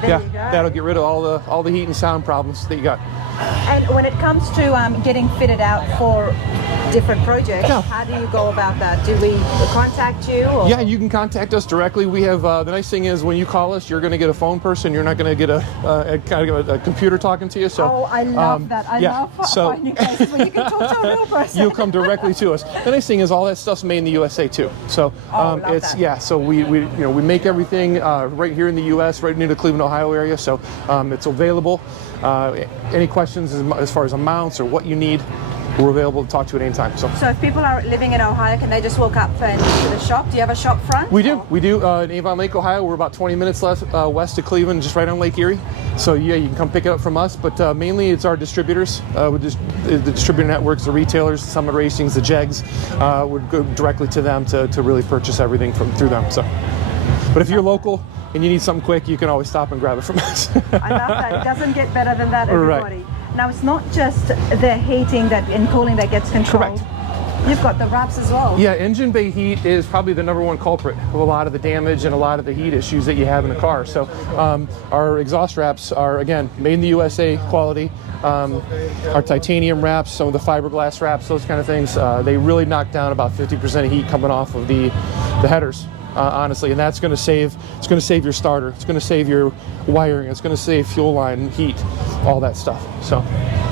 There you go. That'll get rid of all the heat and sound problems that you got. And when it comes to getting fitted out for different projects, Yeah. how do you go about that? Do we contact you? Or? Yeah, you can contact us directly. We have the nice thing is when you call us, you're going to get a phone person. You're not going to get a computer talking to you. So Oh, I love that. I love finding places where you can talk to a real person. You'll come directly to us. The nice thing is all that stuff's made in the USA too. So love it's that. So we make everything right here in the US, right near the Cleveland, Ohio area. So it's available. Any questions as far as amounts or what you need, we're available to talk to at any time. So if people are living in Ohio, can they just walk up and to the shop? Do you have a shop front? we do in Avon Lake, Ohio. We're about 20 minutes west of Cleveland, just right on Lake Erie. So yeah, you can come pick it up from us, but mainly it's our distributors, the distributor networks, the retailers, the Summit Racings, the Jegs. Would go directly to them to really purchase everything through them. So, but if you're local and you need something quick, you can always stop and grab it from us. I love that. It doesn't get better than that, everybody. Right. Now, it's not just the heating and cooling that gets controlled. Correct. You've got the wraps as well. Yeah, engine bay heat is probably the #1 culprit of a lot of the damage and a lot of the heat issues that you have in a car. So our exhaust wraps are, again, made in the USA quality. Our titanium wraps, some of the fiberglass wraps, those kind of things, they really knock down about 50% of heat coming off of the headers. Honestly, and that's going to save. It's going to save your starter. It's going to save your wiring. It's going to save fuel line heat, all that stuff. So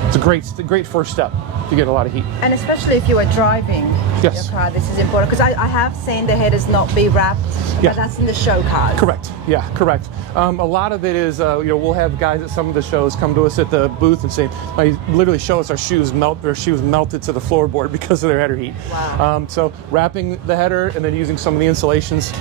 it's a great first step to get a lot of heat. And especially if you are driving your car, this is important because I have seen the headers not be wrapped, but that's in the show cars. Correct. Yeah, correct. A lot of it is, we'll have guys at some of the shows come to us at the booth and say, literally show us their shoes melted to the floorboard because of their header heat. Wow. So wrapping the header and then using some of the insulations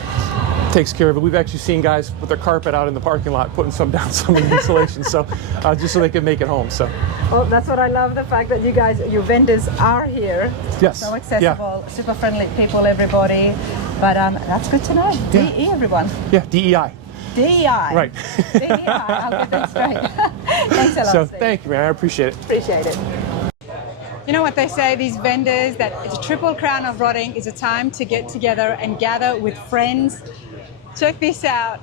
takes care of it. We've actually seen guys with their carpet out in the parking lot putting some down some of the insulation, so just so they can make it home. So. Well, that's what I love, the fact that you guys, your vendors are here. Yes. So accessible, super friendly people, everybody. But that's good to know. Yeah. DE, everyone. Yeah, DEI. DEI. Right. DEI, I'll get that straight. Thanks a lot, So Steve. thank you, man. I appreciate it. Appreciate it. You know what they say, these vendors, that it's a triple crown of rodding is a time to get together and gather with friends. Check this out,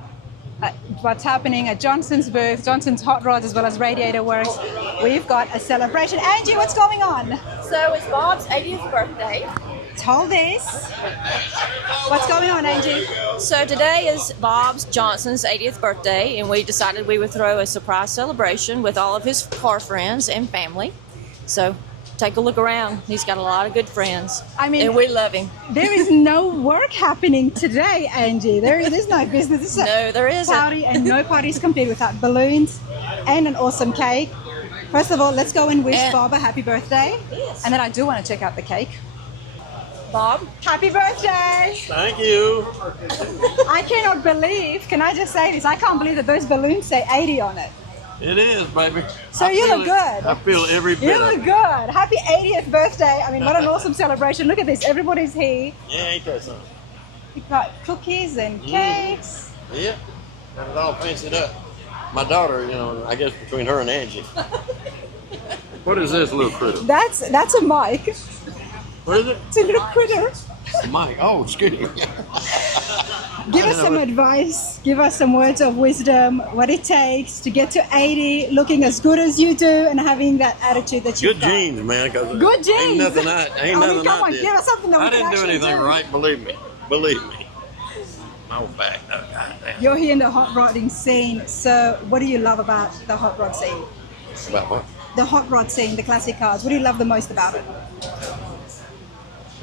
what's happening at Johnson's booth, Johnson's Hot Rods as well as Radiator Works. We've got a celebration. Angie, what's going on? So it's Bob's 80th birthday. Hold this. What's going on, Angie? So today is Bob's Johnson's 80th birthday, and we decided we would throw a surprise celebration with all of his car friends and family. So take a look around. He's got a lot of good friends. I mean, and we love him. There is no work happening today, Angie. There is no business. This is No, there isn't. party, and no party is complete without balloons and an awesome cake. First of all, let's go and wish Bob a happy birthday. Yes. And then I do want to check out the cake. Bob, happy birthday! Thank you. I cannot believe, can I just say this? I can't believe that those balloons say 80 on it. It is, baby. So you look good. I feel every bit You of look it. good. Happy 80th birthday. I mean, what an awesome celebration. Look at this. Everybody's here. Yeah, ain't that something? You've got cookies and cakes. Yeah, got it all fancied up. My daughter, you know, I guess between her and Angie. What is this little critter? That's a mic. What is it? It's a little critter. Mike. Oh, excuse me. Give us some advice. Give us some words of wisdom. What it takes to get to 80, looking as good as you do, and having that attitude that you've Good got. genes, man. Good genes. Ain't nothing I Come on, did. give us something that we I can didn't do actually anything do. right. Believe me. Believe me. No fact. Oh, goddamn. You're here in the hot rodding scene. So, what do you love about the hot rod scene? About what? The hot rod scene, the classic cars. What do you love the most about it?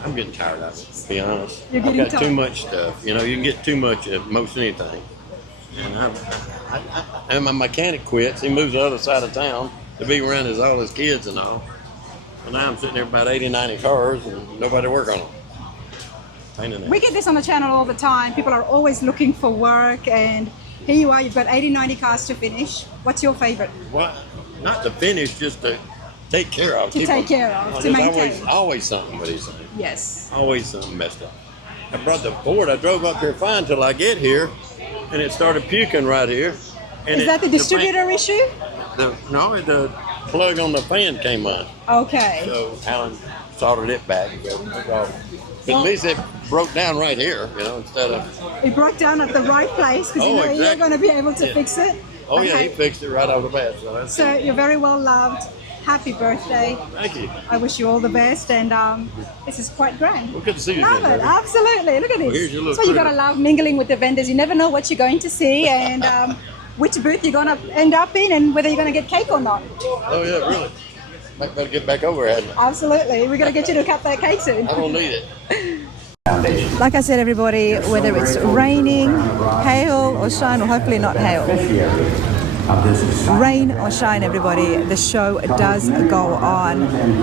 I'm getting tired of it, to be honest. You're I've getting got too tired. much stuff. You know, you can get too much of most anything. And my mechanic quits. He moves to the other side of town to be around all his kids and all. And now I'm sitting there about 80, 90 cars and nobody to work on them. Pain in the We get this on the channel all the time. People are always looking for work, and here you are. You've got 80, 90 cars to finish. What's your favorite? What? Not to finish, just to take care of. To take care of, to There's maintain. always something with these things. Yes. Always something messed up. I brought the Ford. I drove up here fine till I get here, and it started puking right here. And Is that the distributor issue? No, the plug on the fan came on. Okay. So Alan soldered it back. At least it broke down right here, you know, instead of. It broke down at the right place because you're exactly. going to be able to Yeah. fix it. Oh yeah, Okay. he fixed it right off the bat. So that's So you're very well loved. Happy birthday. Thank you. I wish you all the best, and this is quite grand. Well, good to see you Love again, it, baby. absolutely. Look at this. Well, here's your little so you gotta critter. love mingling with the vendors. You never know what you're going to see, and which booth you're gonna end up in, and whether you're gonna get cake or not. Oh yeah, really. Might better get back over here. Absolutely, we're gonna get you to cut that cake soon. I don't need it. Like I said, everybody, whether it's raining, hail or shine, or hopefully not hail, rain or shine, everybody, the show does go on. And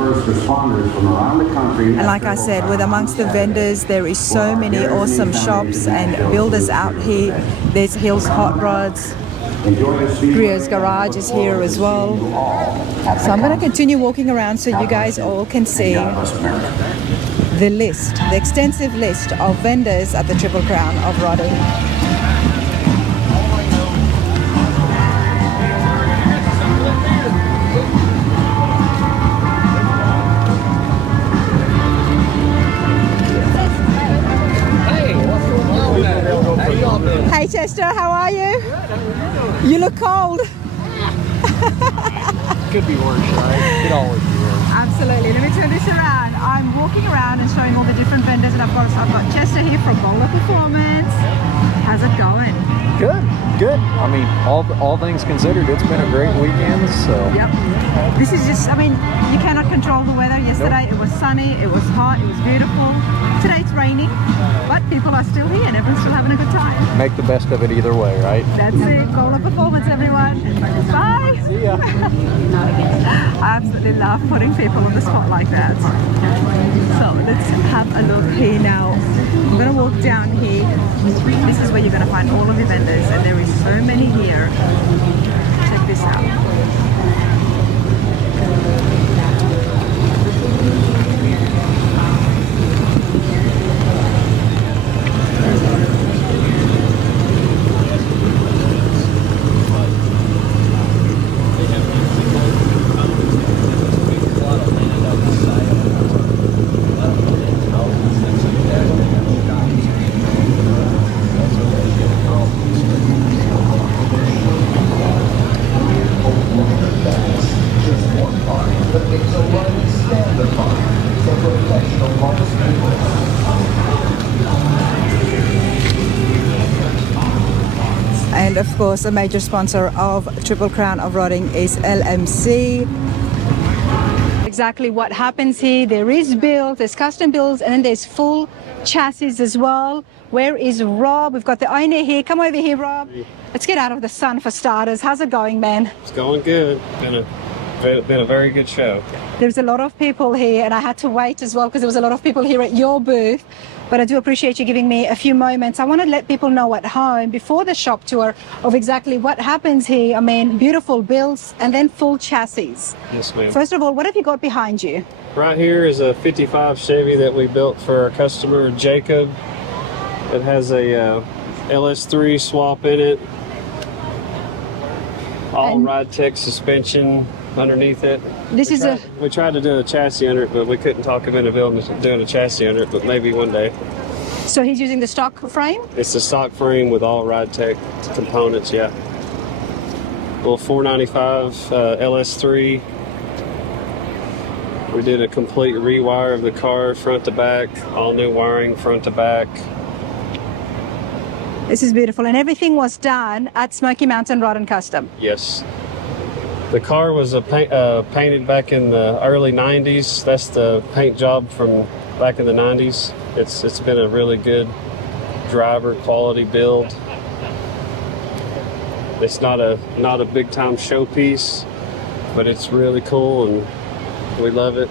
like I said, with amongst the vendors, there is so many awesome shops and builders out here. There's Hills Hot Rods. Grille's Garage is here as well. So I'm going to continue walking around so you guys all can see the list, the extensive list of vendors at the Triple Crown of Rodding. Hey Chester, how are you? You look cold. Could be worse, right? Could always be worse. Absolutely. Let me turn this around. I'm walking around and showing all the different vendors, and I've got Chester here from Bowler Performance. How's it going? Good. I mean, all things considered, it's been a great weekend. So. Yep. This is just, I mean, you cannot control the weather. Yesterday it was sunny, it was hot, it was beautiful. Today it's raining, but people are still here and everyone's still having a good time. Make the best of it either way, right? That's it. Bowler Performance, everyone. Bye. See ya. I absolutely love putting people on the spot like that. So let's have a look here now. I'm gonna walk down here. This is where you're gonna find all of the vendors, and there is so many here. Check this out. And of course, a major sponsor of Triple Crown of Rodding is LMC. Exactly what happens here. There is build, there's custom builds, and then there's full chassis as well. Where is Rob? We've got the owner here. Come over here, Rob. Let's get out of the sun for starters. How's it going, man? It's going good. Been a very good show. There's a lot of people here, and I had to wait as well because there was a lot of people here at your booth. but I do appreciate you giving me a few moments. I want to let people know at home before the shop tour of exactly what happens here. I mean, beautiful builds and then full chassis. Yes, ma'am. First of all, what have you got behind you? Right here is a 55 Chevy that we built for our customer, Jacob. It has a LS3 swap in it. All Ride Tech suspension underneath it. We tried to do a chassis under it, but we couldn't talk him into doing a chassis under it, but maybe one day. So he's using the stock frame? It's the stock frame with all Ride Tech components, yeah. Little 495 LS3. We did a complete rewire of the car front to back, all new wiring front to back. This is beautiful, and everything was done at Smoky Mountain Rod and Custom. Yes. The car was painted back in the early 90s. That's the paint job from back in the 90s. It's been a really good driver quality build. It's not a big time showpiece, but it's really cool and we love it.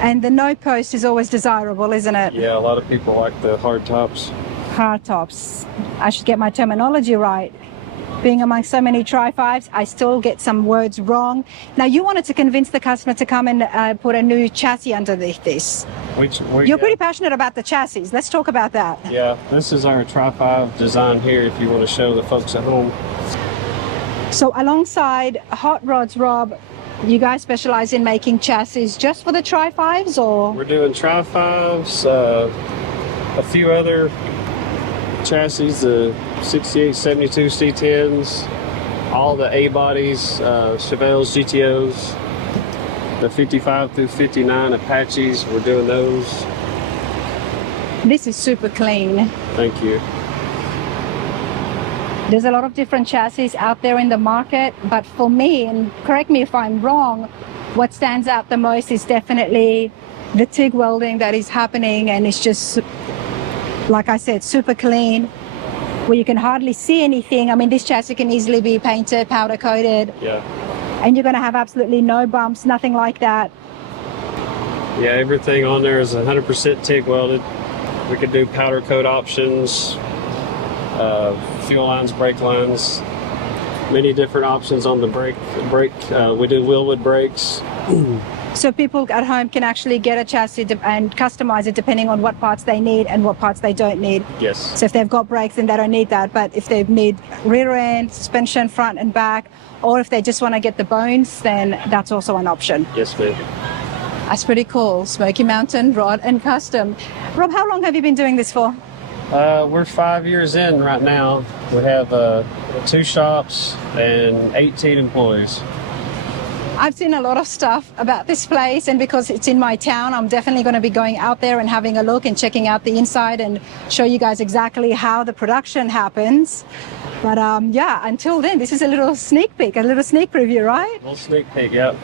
And the no post is always desirable, isn't it? Yeah, a lot of people like the hard tops. Hard tops. I should get my terminology right. Being amongst so many Tri-5s, I still get some words wrong. Now, you wanted to convince the customer to come and put a new chassis underneath this. You're pretty passionate about the chassis. Let's talk about that. Yeah, this is our Tri-5 design here if you want to show the folks at home. So alongside Hot Rods, Rob, you guys specialize in making chassis just for the Tri-5s, or? We're doing Tri-5s, a few other chassis, the 68, 72 C10s, all the A bodies, Chevelles, GTOs, the 55 through 59 Apaches, we're doing those. This is super clean. Thank you. There's a lot of different chassis out there in the market, but for me, and correct me if I'm wrong, what stands out the most is definitely the TIG welding that is happening, and it's just, like I said, super clean, where you can hardly see anything. I mean, this chassis can easily be painted, powder coated. Yeah. And you're going to have absolutely no bumps, nothing like that. Yeah, everything on there is 100% TIG welded. We could do powder coat options, fuel lines, brake lines, many different options on the brake. We do wheelwood brakes. So people at home can actually get a chassis and customize it depending on what parts they need and what parts they don't need. Yes. So if they've got brakes, then they don't need that. But if they need rear end, suspension, front and back, or if they just want to get the bones, then that's also an option. Yes, ma'am. That's pretty cool. Smoky Mountain Rod and Custom. Rob, how long have you been doing this for? We're 5 years in right now. We have 2 shops and 18 employees. I've seen a lot of stuff about this place, and because it's in my town, I'm definitely going to be going out there and having a look and checking out the inside and show you guys exactly how the production happens. But yeah, until then, this is a little sneak peek, a little sneak preview, right? A little sneak peek, yep.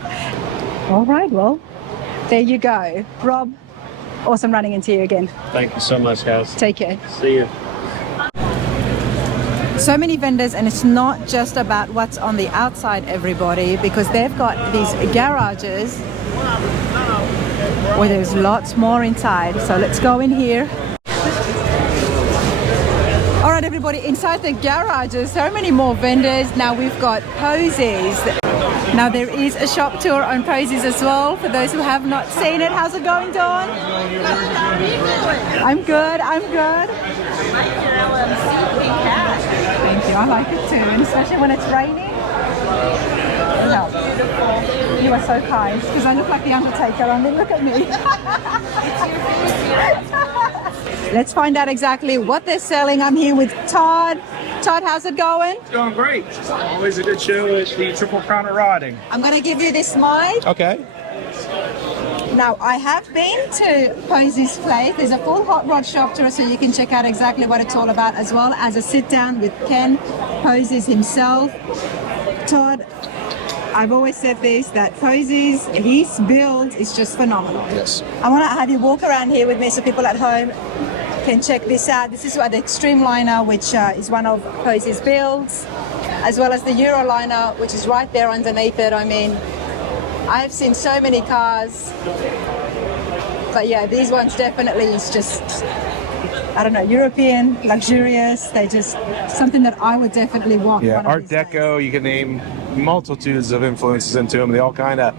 All right, well, there you go. Rob, awesome running into you again. Thank you so much, guys. Take care. See you. So many vendors, and it's not just about what's on the outside, everybody, because they've got these garages where there's lots more inside. So let's go in here. All right, everybody, inside the garages, so many more vendors. Now we've got Posies. Now there is a shop tour on Posies as well for those who have not seen it. How's it going, Dawn? I'm good, I'm good. Thank you, I like it too, and especially when it's raining. No. You are so kind, because I look like the Undertaker. I mean, look at me. Let's find out exactly what they're selling. I'm here with Todd. Todd, how's it going? It's going great. Always a good show at the Triple Crown of Riding. I'm going to give you this mic. Okay. Now, I have been to Posies' place. There's a full hot rod shop tour, so you can check out exactly what it's all about, as well as a sit down with Ken Posies himself. Todd, I've always said this, that Posies, his build is just phenomenal. Yes. I want to have you walk around here with me so people at home can check this out. This is the Extreme Liner, which is one of Posies' builds, as well as the Euroliner, which is right there underneath it. I mean, I've seen so many cars, but yeah, these ones definitely is just I don't know, European, luxurious. They just something that I would definitely want. Yeah, one of Art these days. Deco, you can name multitudes of influences into them. They all kind of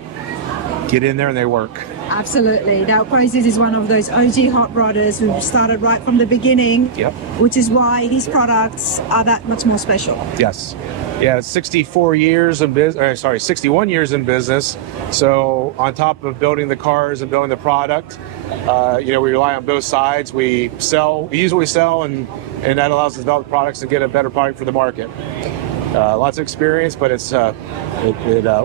get in there and they work. Absolutely. Now, Posies is one of those OG hot rodders who started right from the beginning. Yep. Which is why his products are that much more special. Yes. Yeah, 61 years in business. So on top of building the cars and building the product, we rely on both sides. We use what we sell, and that allows us to develop products and get a better product for the market. Lots of experience, but it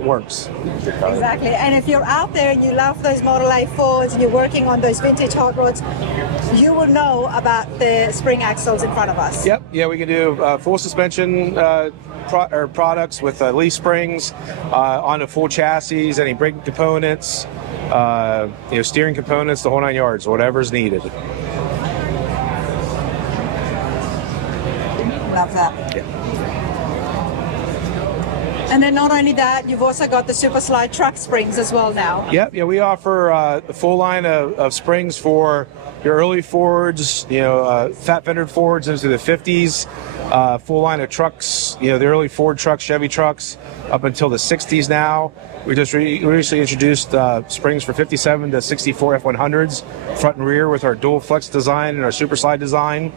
works. Exactly. And if you're out there and you love those Model A Fords and you're working on those vintage hot rods, you will know about the spring axles in front of us. Yep. Yeah, we can do full suspension products with leaf springs on a full chassis, any braking components, steering components, the whole 9 yards, whatever's needed. Love that. Yeah. And then not only that, you've also got the Super Slide truck springs as well now. Yep. Yeah, we offer a full line of springs for your early Fords, fat fendered Fords into the 50s, full line of trucks, the early Ford trucks, Chevy trucks, up until the 60s now. We just recently introduced springs for 57 to 64 F100s, front and rear, with our dual flex design and our Super Slide design.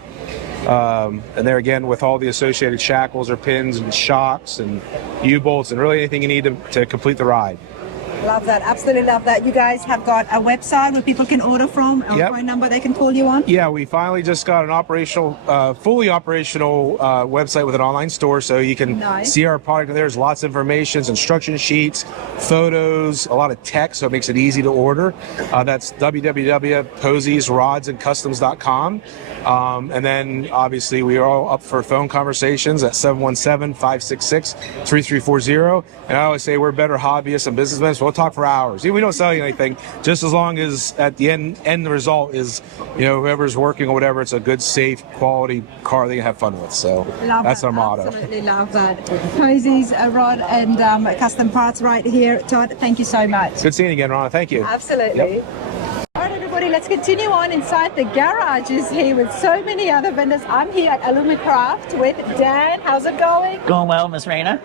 And there again, with all the associated shackles or pins and shocks and U-bolts and really anything you need to complete the ride. Love that. Absolutely love that. You guys have got a website where people can order from, a phone number they can call you on? Yeah, we finally just got an fully operational website with an online store, so you can see our product. There's lots of information, instruction sheets, photos, a lot of text, so it makes it easy to order. That's www.posiesrodsandcustoms.com. And then obviously we are all up for phone conversations at 717-566-3340. And I always say we're better hobbyists and businessmen, so we'll talk for hours. We don't sell you anything, just as long as at the end the result is, whoever's working or whatever, it's a good, safe, quality car they can have fun with. So that's our motto. Absolutely love that. Posies Rod and Custom Parts right here. Todd, thank you so much. Good seeing you again, Ronna. Thank you. Absolutely. Yep. All right, everybody, let's continue on inside the garages here with so many other vendors. I'm here at Alumicraft with Dan. How's it going? Going well, Miss Raina.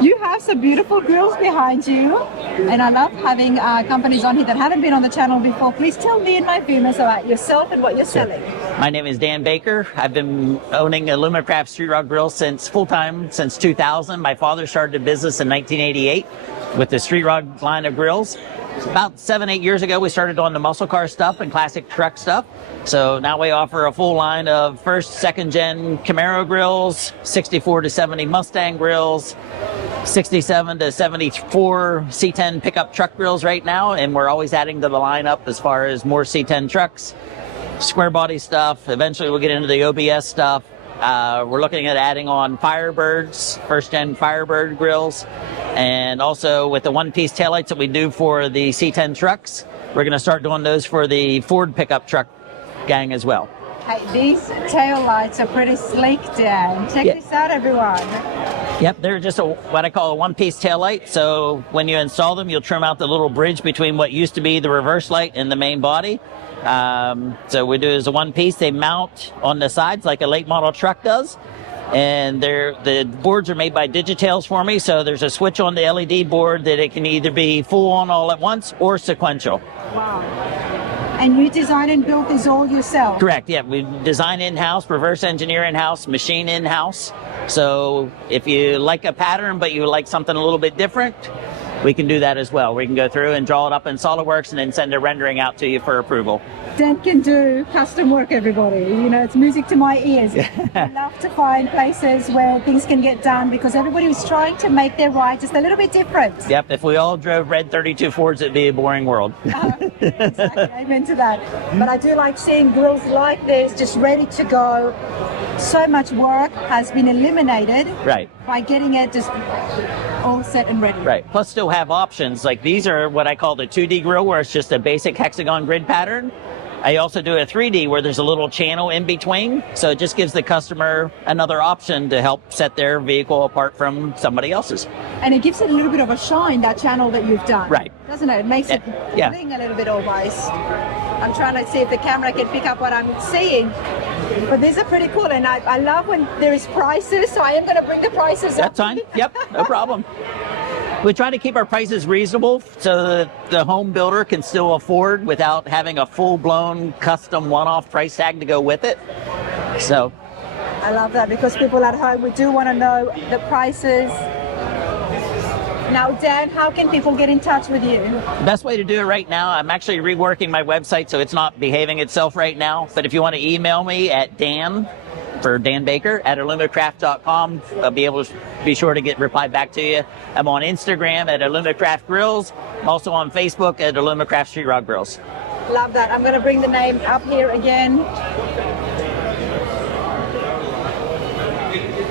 You have some beautiful grills behind you, and I love having companies on here that haven't been on the channel before. Please tell me and my viewers about yourself and what you're selling. My name is Dan Baker. I've been owning Alumicraft Street Rod Grill full-time since 2000. My father started a business in 1988 with the Street Rod line of grills. About 7-8 years ago, we started on the muscle car stuff and classic truck stuff. So now we offer a full line of first, second gen Camaro grills, 64 to 70 Mustang grills, 67 to 74 C10 pickup truck grills right now. And we're always adding to the lineup as far as more C10 trucks, square body stuff. Eventually we'll get into the OBS stuff. We're looking at adding on Firebirds, first gen Firebird grills. And also with the one-piece taillights that we do for the C10 trucks, we're going to start doing those for the Ford pickup truck gang as well. Hey, these tail lights are pretty sleek, Dan. Check this out, everyone. Yep, they're just what I call a one-piece taillight. So when you install them, you'll trim out the little bridge between what used to be the reverse light and the main body. So we do it as a one piece. They mount on the sides like a late model truck does. And the boards are made by Digitails for me. So there's a switch on the LED board that it can either be full on all at once or sequential. Wow. And you design and build these all yourself? Correct, yeah. We design in-house, reverse engineer in-house, machine in-house. So if you like a pattern but you like something a little bit different, we can do that as well. We can go through and draw it up in SolidWorks and then send a rendering out to you for approval. Dan can do custom work, everybody. It's music to my ears. I love to find places where things can get done because everybody is trying to make their ride just a little bit different. Yep, if we all drove red 32 Fords, it'd be a boring world. Exactly, amen to that. But I do like seeing grills like this, just ready to go. So much work has been eliminated by getting it just all set and ready. Right, plus still have options. Like these are what I call the 2D grill, where it's just a basic hexagon grid pattern. I also do a 3D where there's a little channel in between, so it just gives the customer another option to help set their vehicle apart from somebody else's. And it gives it a little bit of a shine, that channel that you've done. Right. Doesn't it? It makes it bling a little bit almost. I'm trying to see if the camera can pick up what I'm seeing. But these are pretty cool, and I love when there is prices, so I am going to bring the prices up. That's fine. Yep, no problem. We try to keep our prices reasonable so that the home builder can still afford without having a full-blown custom one-off price tag to go with it. So I love that, because people at home, we do want to know the prices. Now, Dan, how can people get in touch with you? Best way to do it right now, I'm actually reworking my website, so it's not behaving itself right now. But if you want to email me at Dan Baker at alumicraft.com, I'll be sure to get reply back to you. I'm on Instagram at Alumicraft Grills. I'm also on Facebook at Alumicraft Street Rod Grills. Love that. I'm going to bring the name up here again.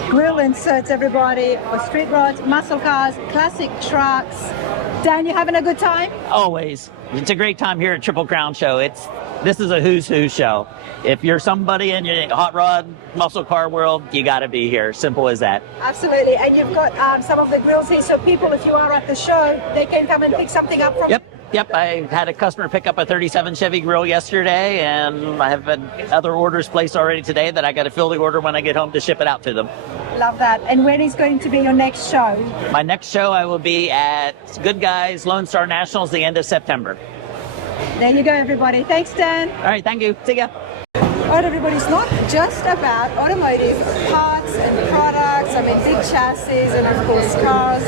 Grill Inserts, everybody, for street rods, muscle cars, classic trucks. Dan, you having a good time? Always. It's a great time here at Triple Crown Show. This is a who's who show. If you're somebody in your hot rod, muscle car world, you got to be here. Simple as that. Absolutely. And you've got some of the grills here, so people, if you are at the show, they can come and pick something up from. Yep, I had a customer pick up a 37 Chevy grill yesterday, and I have other orders placed already today that I got to fill the order when I get home to ship it out to them. Love that. And when is going to be your next show? My next show, I will be at Good Guys Lone Star Nationals the end of September. There you go, everybody. Thanks, Dan. All right, thank you. See ya. All right, everybody, it's not just about automotive parts and products, I mean big chassis and of course cars.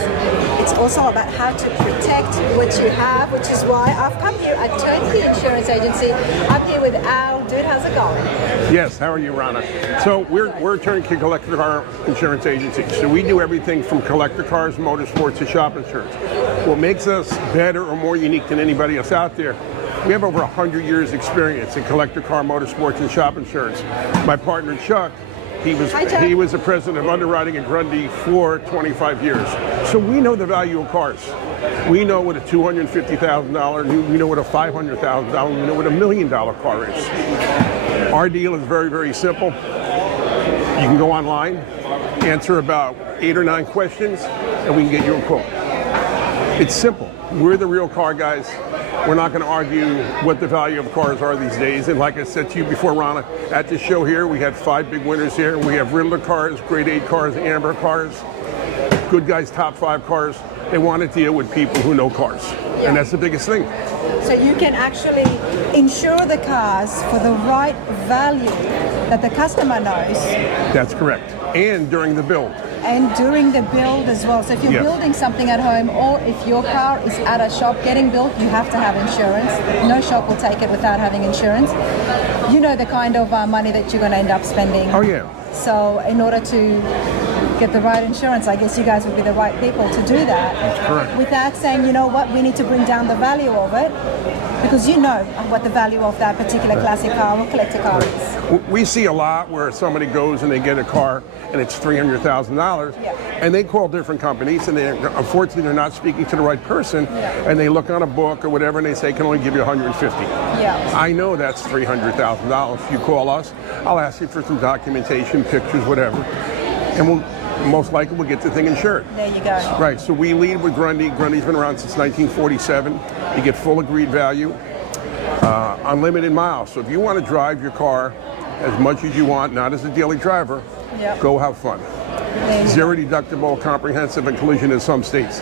It's also about how to protect what you have, which is why I've come here at Turnkey Insurance Agency. I'm here with Al. Dude, how's it going? Yes, how are you, Rana? So we're Turnkey Collector Car Insurance Agency. So we do everything from collector cars, motorsports, to shop insurance. What makes us better or more unique than anybody else out there, we have over 100 years experience in collector car, motorsports, and shop insurance. My partner, Chuck, he was the president of underwriting at Grundy for 25 years. So we know the value of cars. We know what a $250,000, we know what a $500,000, we know what $1 million car is. Our deal is very, very simple. You can go online, answer about 8 or 9 questions, and we can get you a quote. It's simple. We're the real car guys. We're not going to argue what the value of cars are these days. And like I said to you before, Rana, at this show here, we had 5 big winners here. We have Riddler cars, grade 8 cars, Amber cars, Good Guys top 5 cars. They want to deal with people who know cars. Yeah. And that's the biggest thing. So you can actually insure the cars for the right value that the customer knows. That's correct. And during the build. And during the build as well. So if you're building something at home, or if your car is at a shop getting built, you have to have insurance. No shop will take it without having insurance. You know the kind of money that you're going to end up spending. Oh yeah. So in order to get the right insurance, I guess you guys would be the right people to do that. That's correct. Without saying, you know what, we need to bring down the value of it, because you know what the value of that particular classic car or collector car is. We see a lot where somebody goes and they get a car and it's $300,000, and they call different companies, and unfortunately they're not speaking to the right person, and they look on a book or whatever and they say, can only give you $150. I know that's $300,000. If you call us, I'll ask you for some documentation, pictures, whatever, and most likely we'll get the thing insured. There you go. Right, so we lead with Grundy. Grundy's been around since 1947. You get full agreed value, unlimited miles. So if you want to drive your car as much as you want, not as a daily driver, go have fun. Zero deductible, comprehensive, and collision in some states.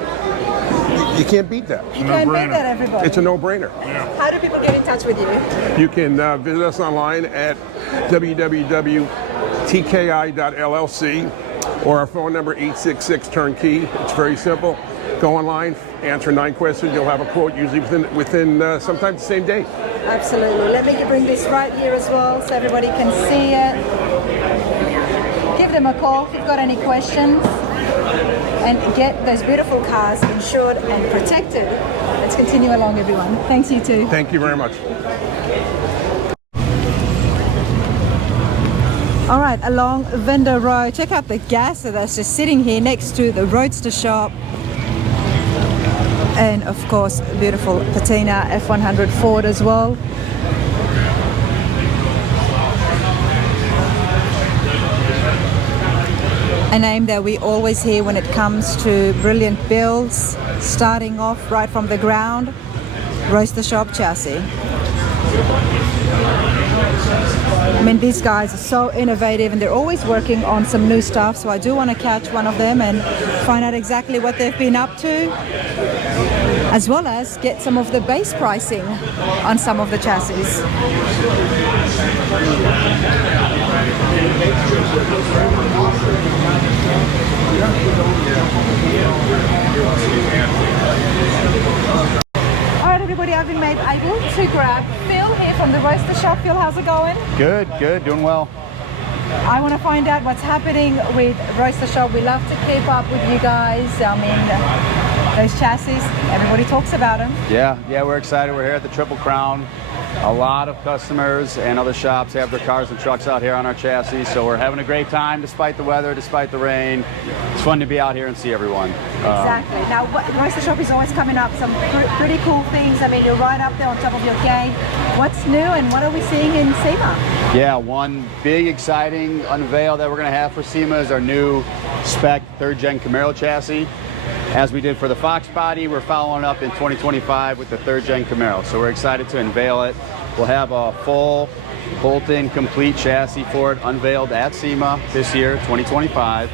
You can't beat that. You can't beat that, everybody. It's a no-brainer. How do people get in touch with you? You can visit us online at www.tki.llc, or our phone number 866-TURNKEY. It's very simple. Go online, answer 9 questions. You'll have a quote usually within sometimes the same day. Absolutely. Let me bring this right here as well so everybody can see it. Give them a call if you've got any questions, and get those beautiful cars insured and protected. Let's continue along, everyone. Thanks, you too. Thank you very much. All right, along Vendor Row, check out the gas that's just sitting here next to the Roadster Shop. And of course, beautiful patina F100 Ford as well. A name that we always hear when it comes to brilliant builds, starting off right from the ground, Roadster Shop chassis. I mean, these guys are so innovative and they're always working on some new stuff. So I do want to catch one of them and find out exactly what they've been up to, as well as get some of the base pricing on some of the chassis. Alright everybody, I've been able to grab Phil here from the Roadster Shop. Phil, how's it going? Good, doing well. I want to find out what's happening with Roadster Shop. We love to keep up with you guys. I mean, those chassis, everybody talks about them. Yeah, we're excited. We're here at the Triple Crown. A lot of customers and other shops have their cars and trucks out here on our chassis, so we're having a great time despite the weather, despite the rain. It's fun to be out here and see everyone. Exactly. Now, Roadster Shop is always coming up some pretty cool things. I mean, you're right up there on top of your game. What's new and what are we seeing in SEMA? Yeah, one big exciting unveil that we're going to have for SEMA is our new spec 3rd Gen Camaro chassis. As we did for the Fox body, we're following up in 2025 with the 3rd Gen Camaro. So we're excited to unveil it. We'll have a full bolt-in complete chassis for it unveiled at SEMA this year, 2025.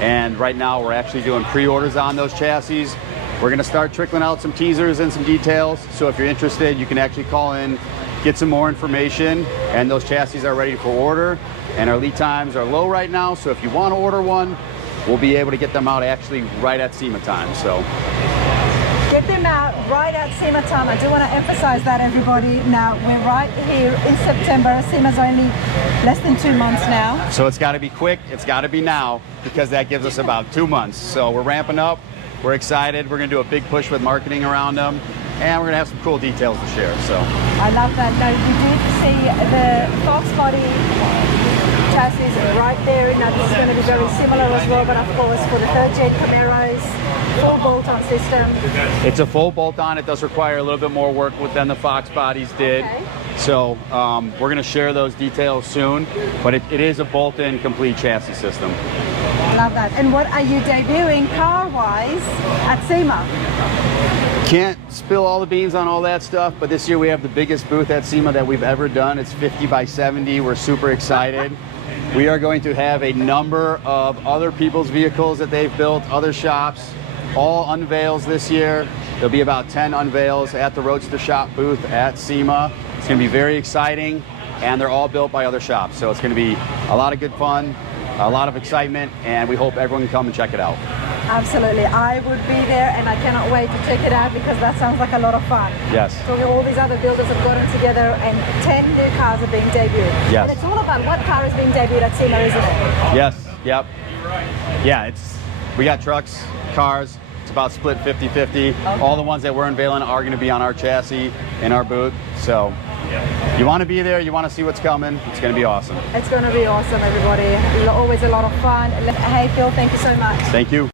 And right now we're actually doing pre-orders on those chassis. We're going to start trickling out some teasers and some details. So if you're interested, you can actually call in, get some more information, and those chassis are ready for order. And our lead times are low right now, so if you want to order one, we'll be able to get them out actually right at SEMA time. So get them out right at SEMA time. I do want to emphasize that, everybody. Now, we're right here in September. SEMA's only less than 2 months now. So it's got to be quick. It's got to be now, because that gives us about 2 months. So we're ramping up. We're excited. We're going to do a big push with marketing around them. And we're going to have some cool details to share. So I love that. Now, you did see the Fox body chassis right there. Now, this is going to be very similar as well, but of course for the 3rd Gen Camaros, full bolt-on system. It's a full bolt-on. It does require a little bit more work than the Fox bodies did. Okay. So we're going to share those details soon, but it is a bolt-in complete chassis system. Love that. And what are you debuting car-wise at SEMA? Can't spill all the beans on all that stuff, but this year we have the biggest booth at SEMA that we've ever done. It's 50 by 70. We're super excited. We are going to have a number of other people's vehicles that they've built, other shops, all unveils this year. There'll be about 10 unveils at the Roadster Shop booth at SEMA. It's going to be very exciting, and they're all built by other shops. So it's going to be a lot of good fun, a lot of excitement, and we hope everyone can come and check it out. Absolutely. I would be there, and I cannot wait to check it out because that sounds like a lot of fun. Yes. So all these other builders have gotten together and 10 new cars are being debuted. Yes. And it's all about what car is being debuted at SEMA, isn't it? Yes. Yep. Yeah, we got trucks, cars. It's about split 50-50. Okay. All the ones that we're unveiling are going to be on our chassis in our booth. So you want to be there, you want to see what's coming, it's going to be awesome. It's going to be awesome, everybody. Always a lot of fun. Hey, Phil, thank you so much. Thank you.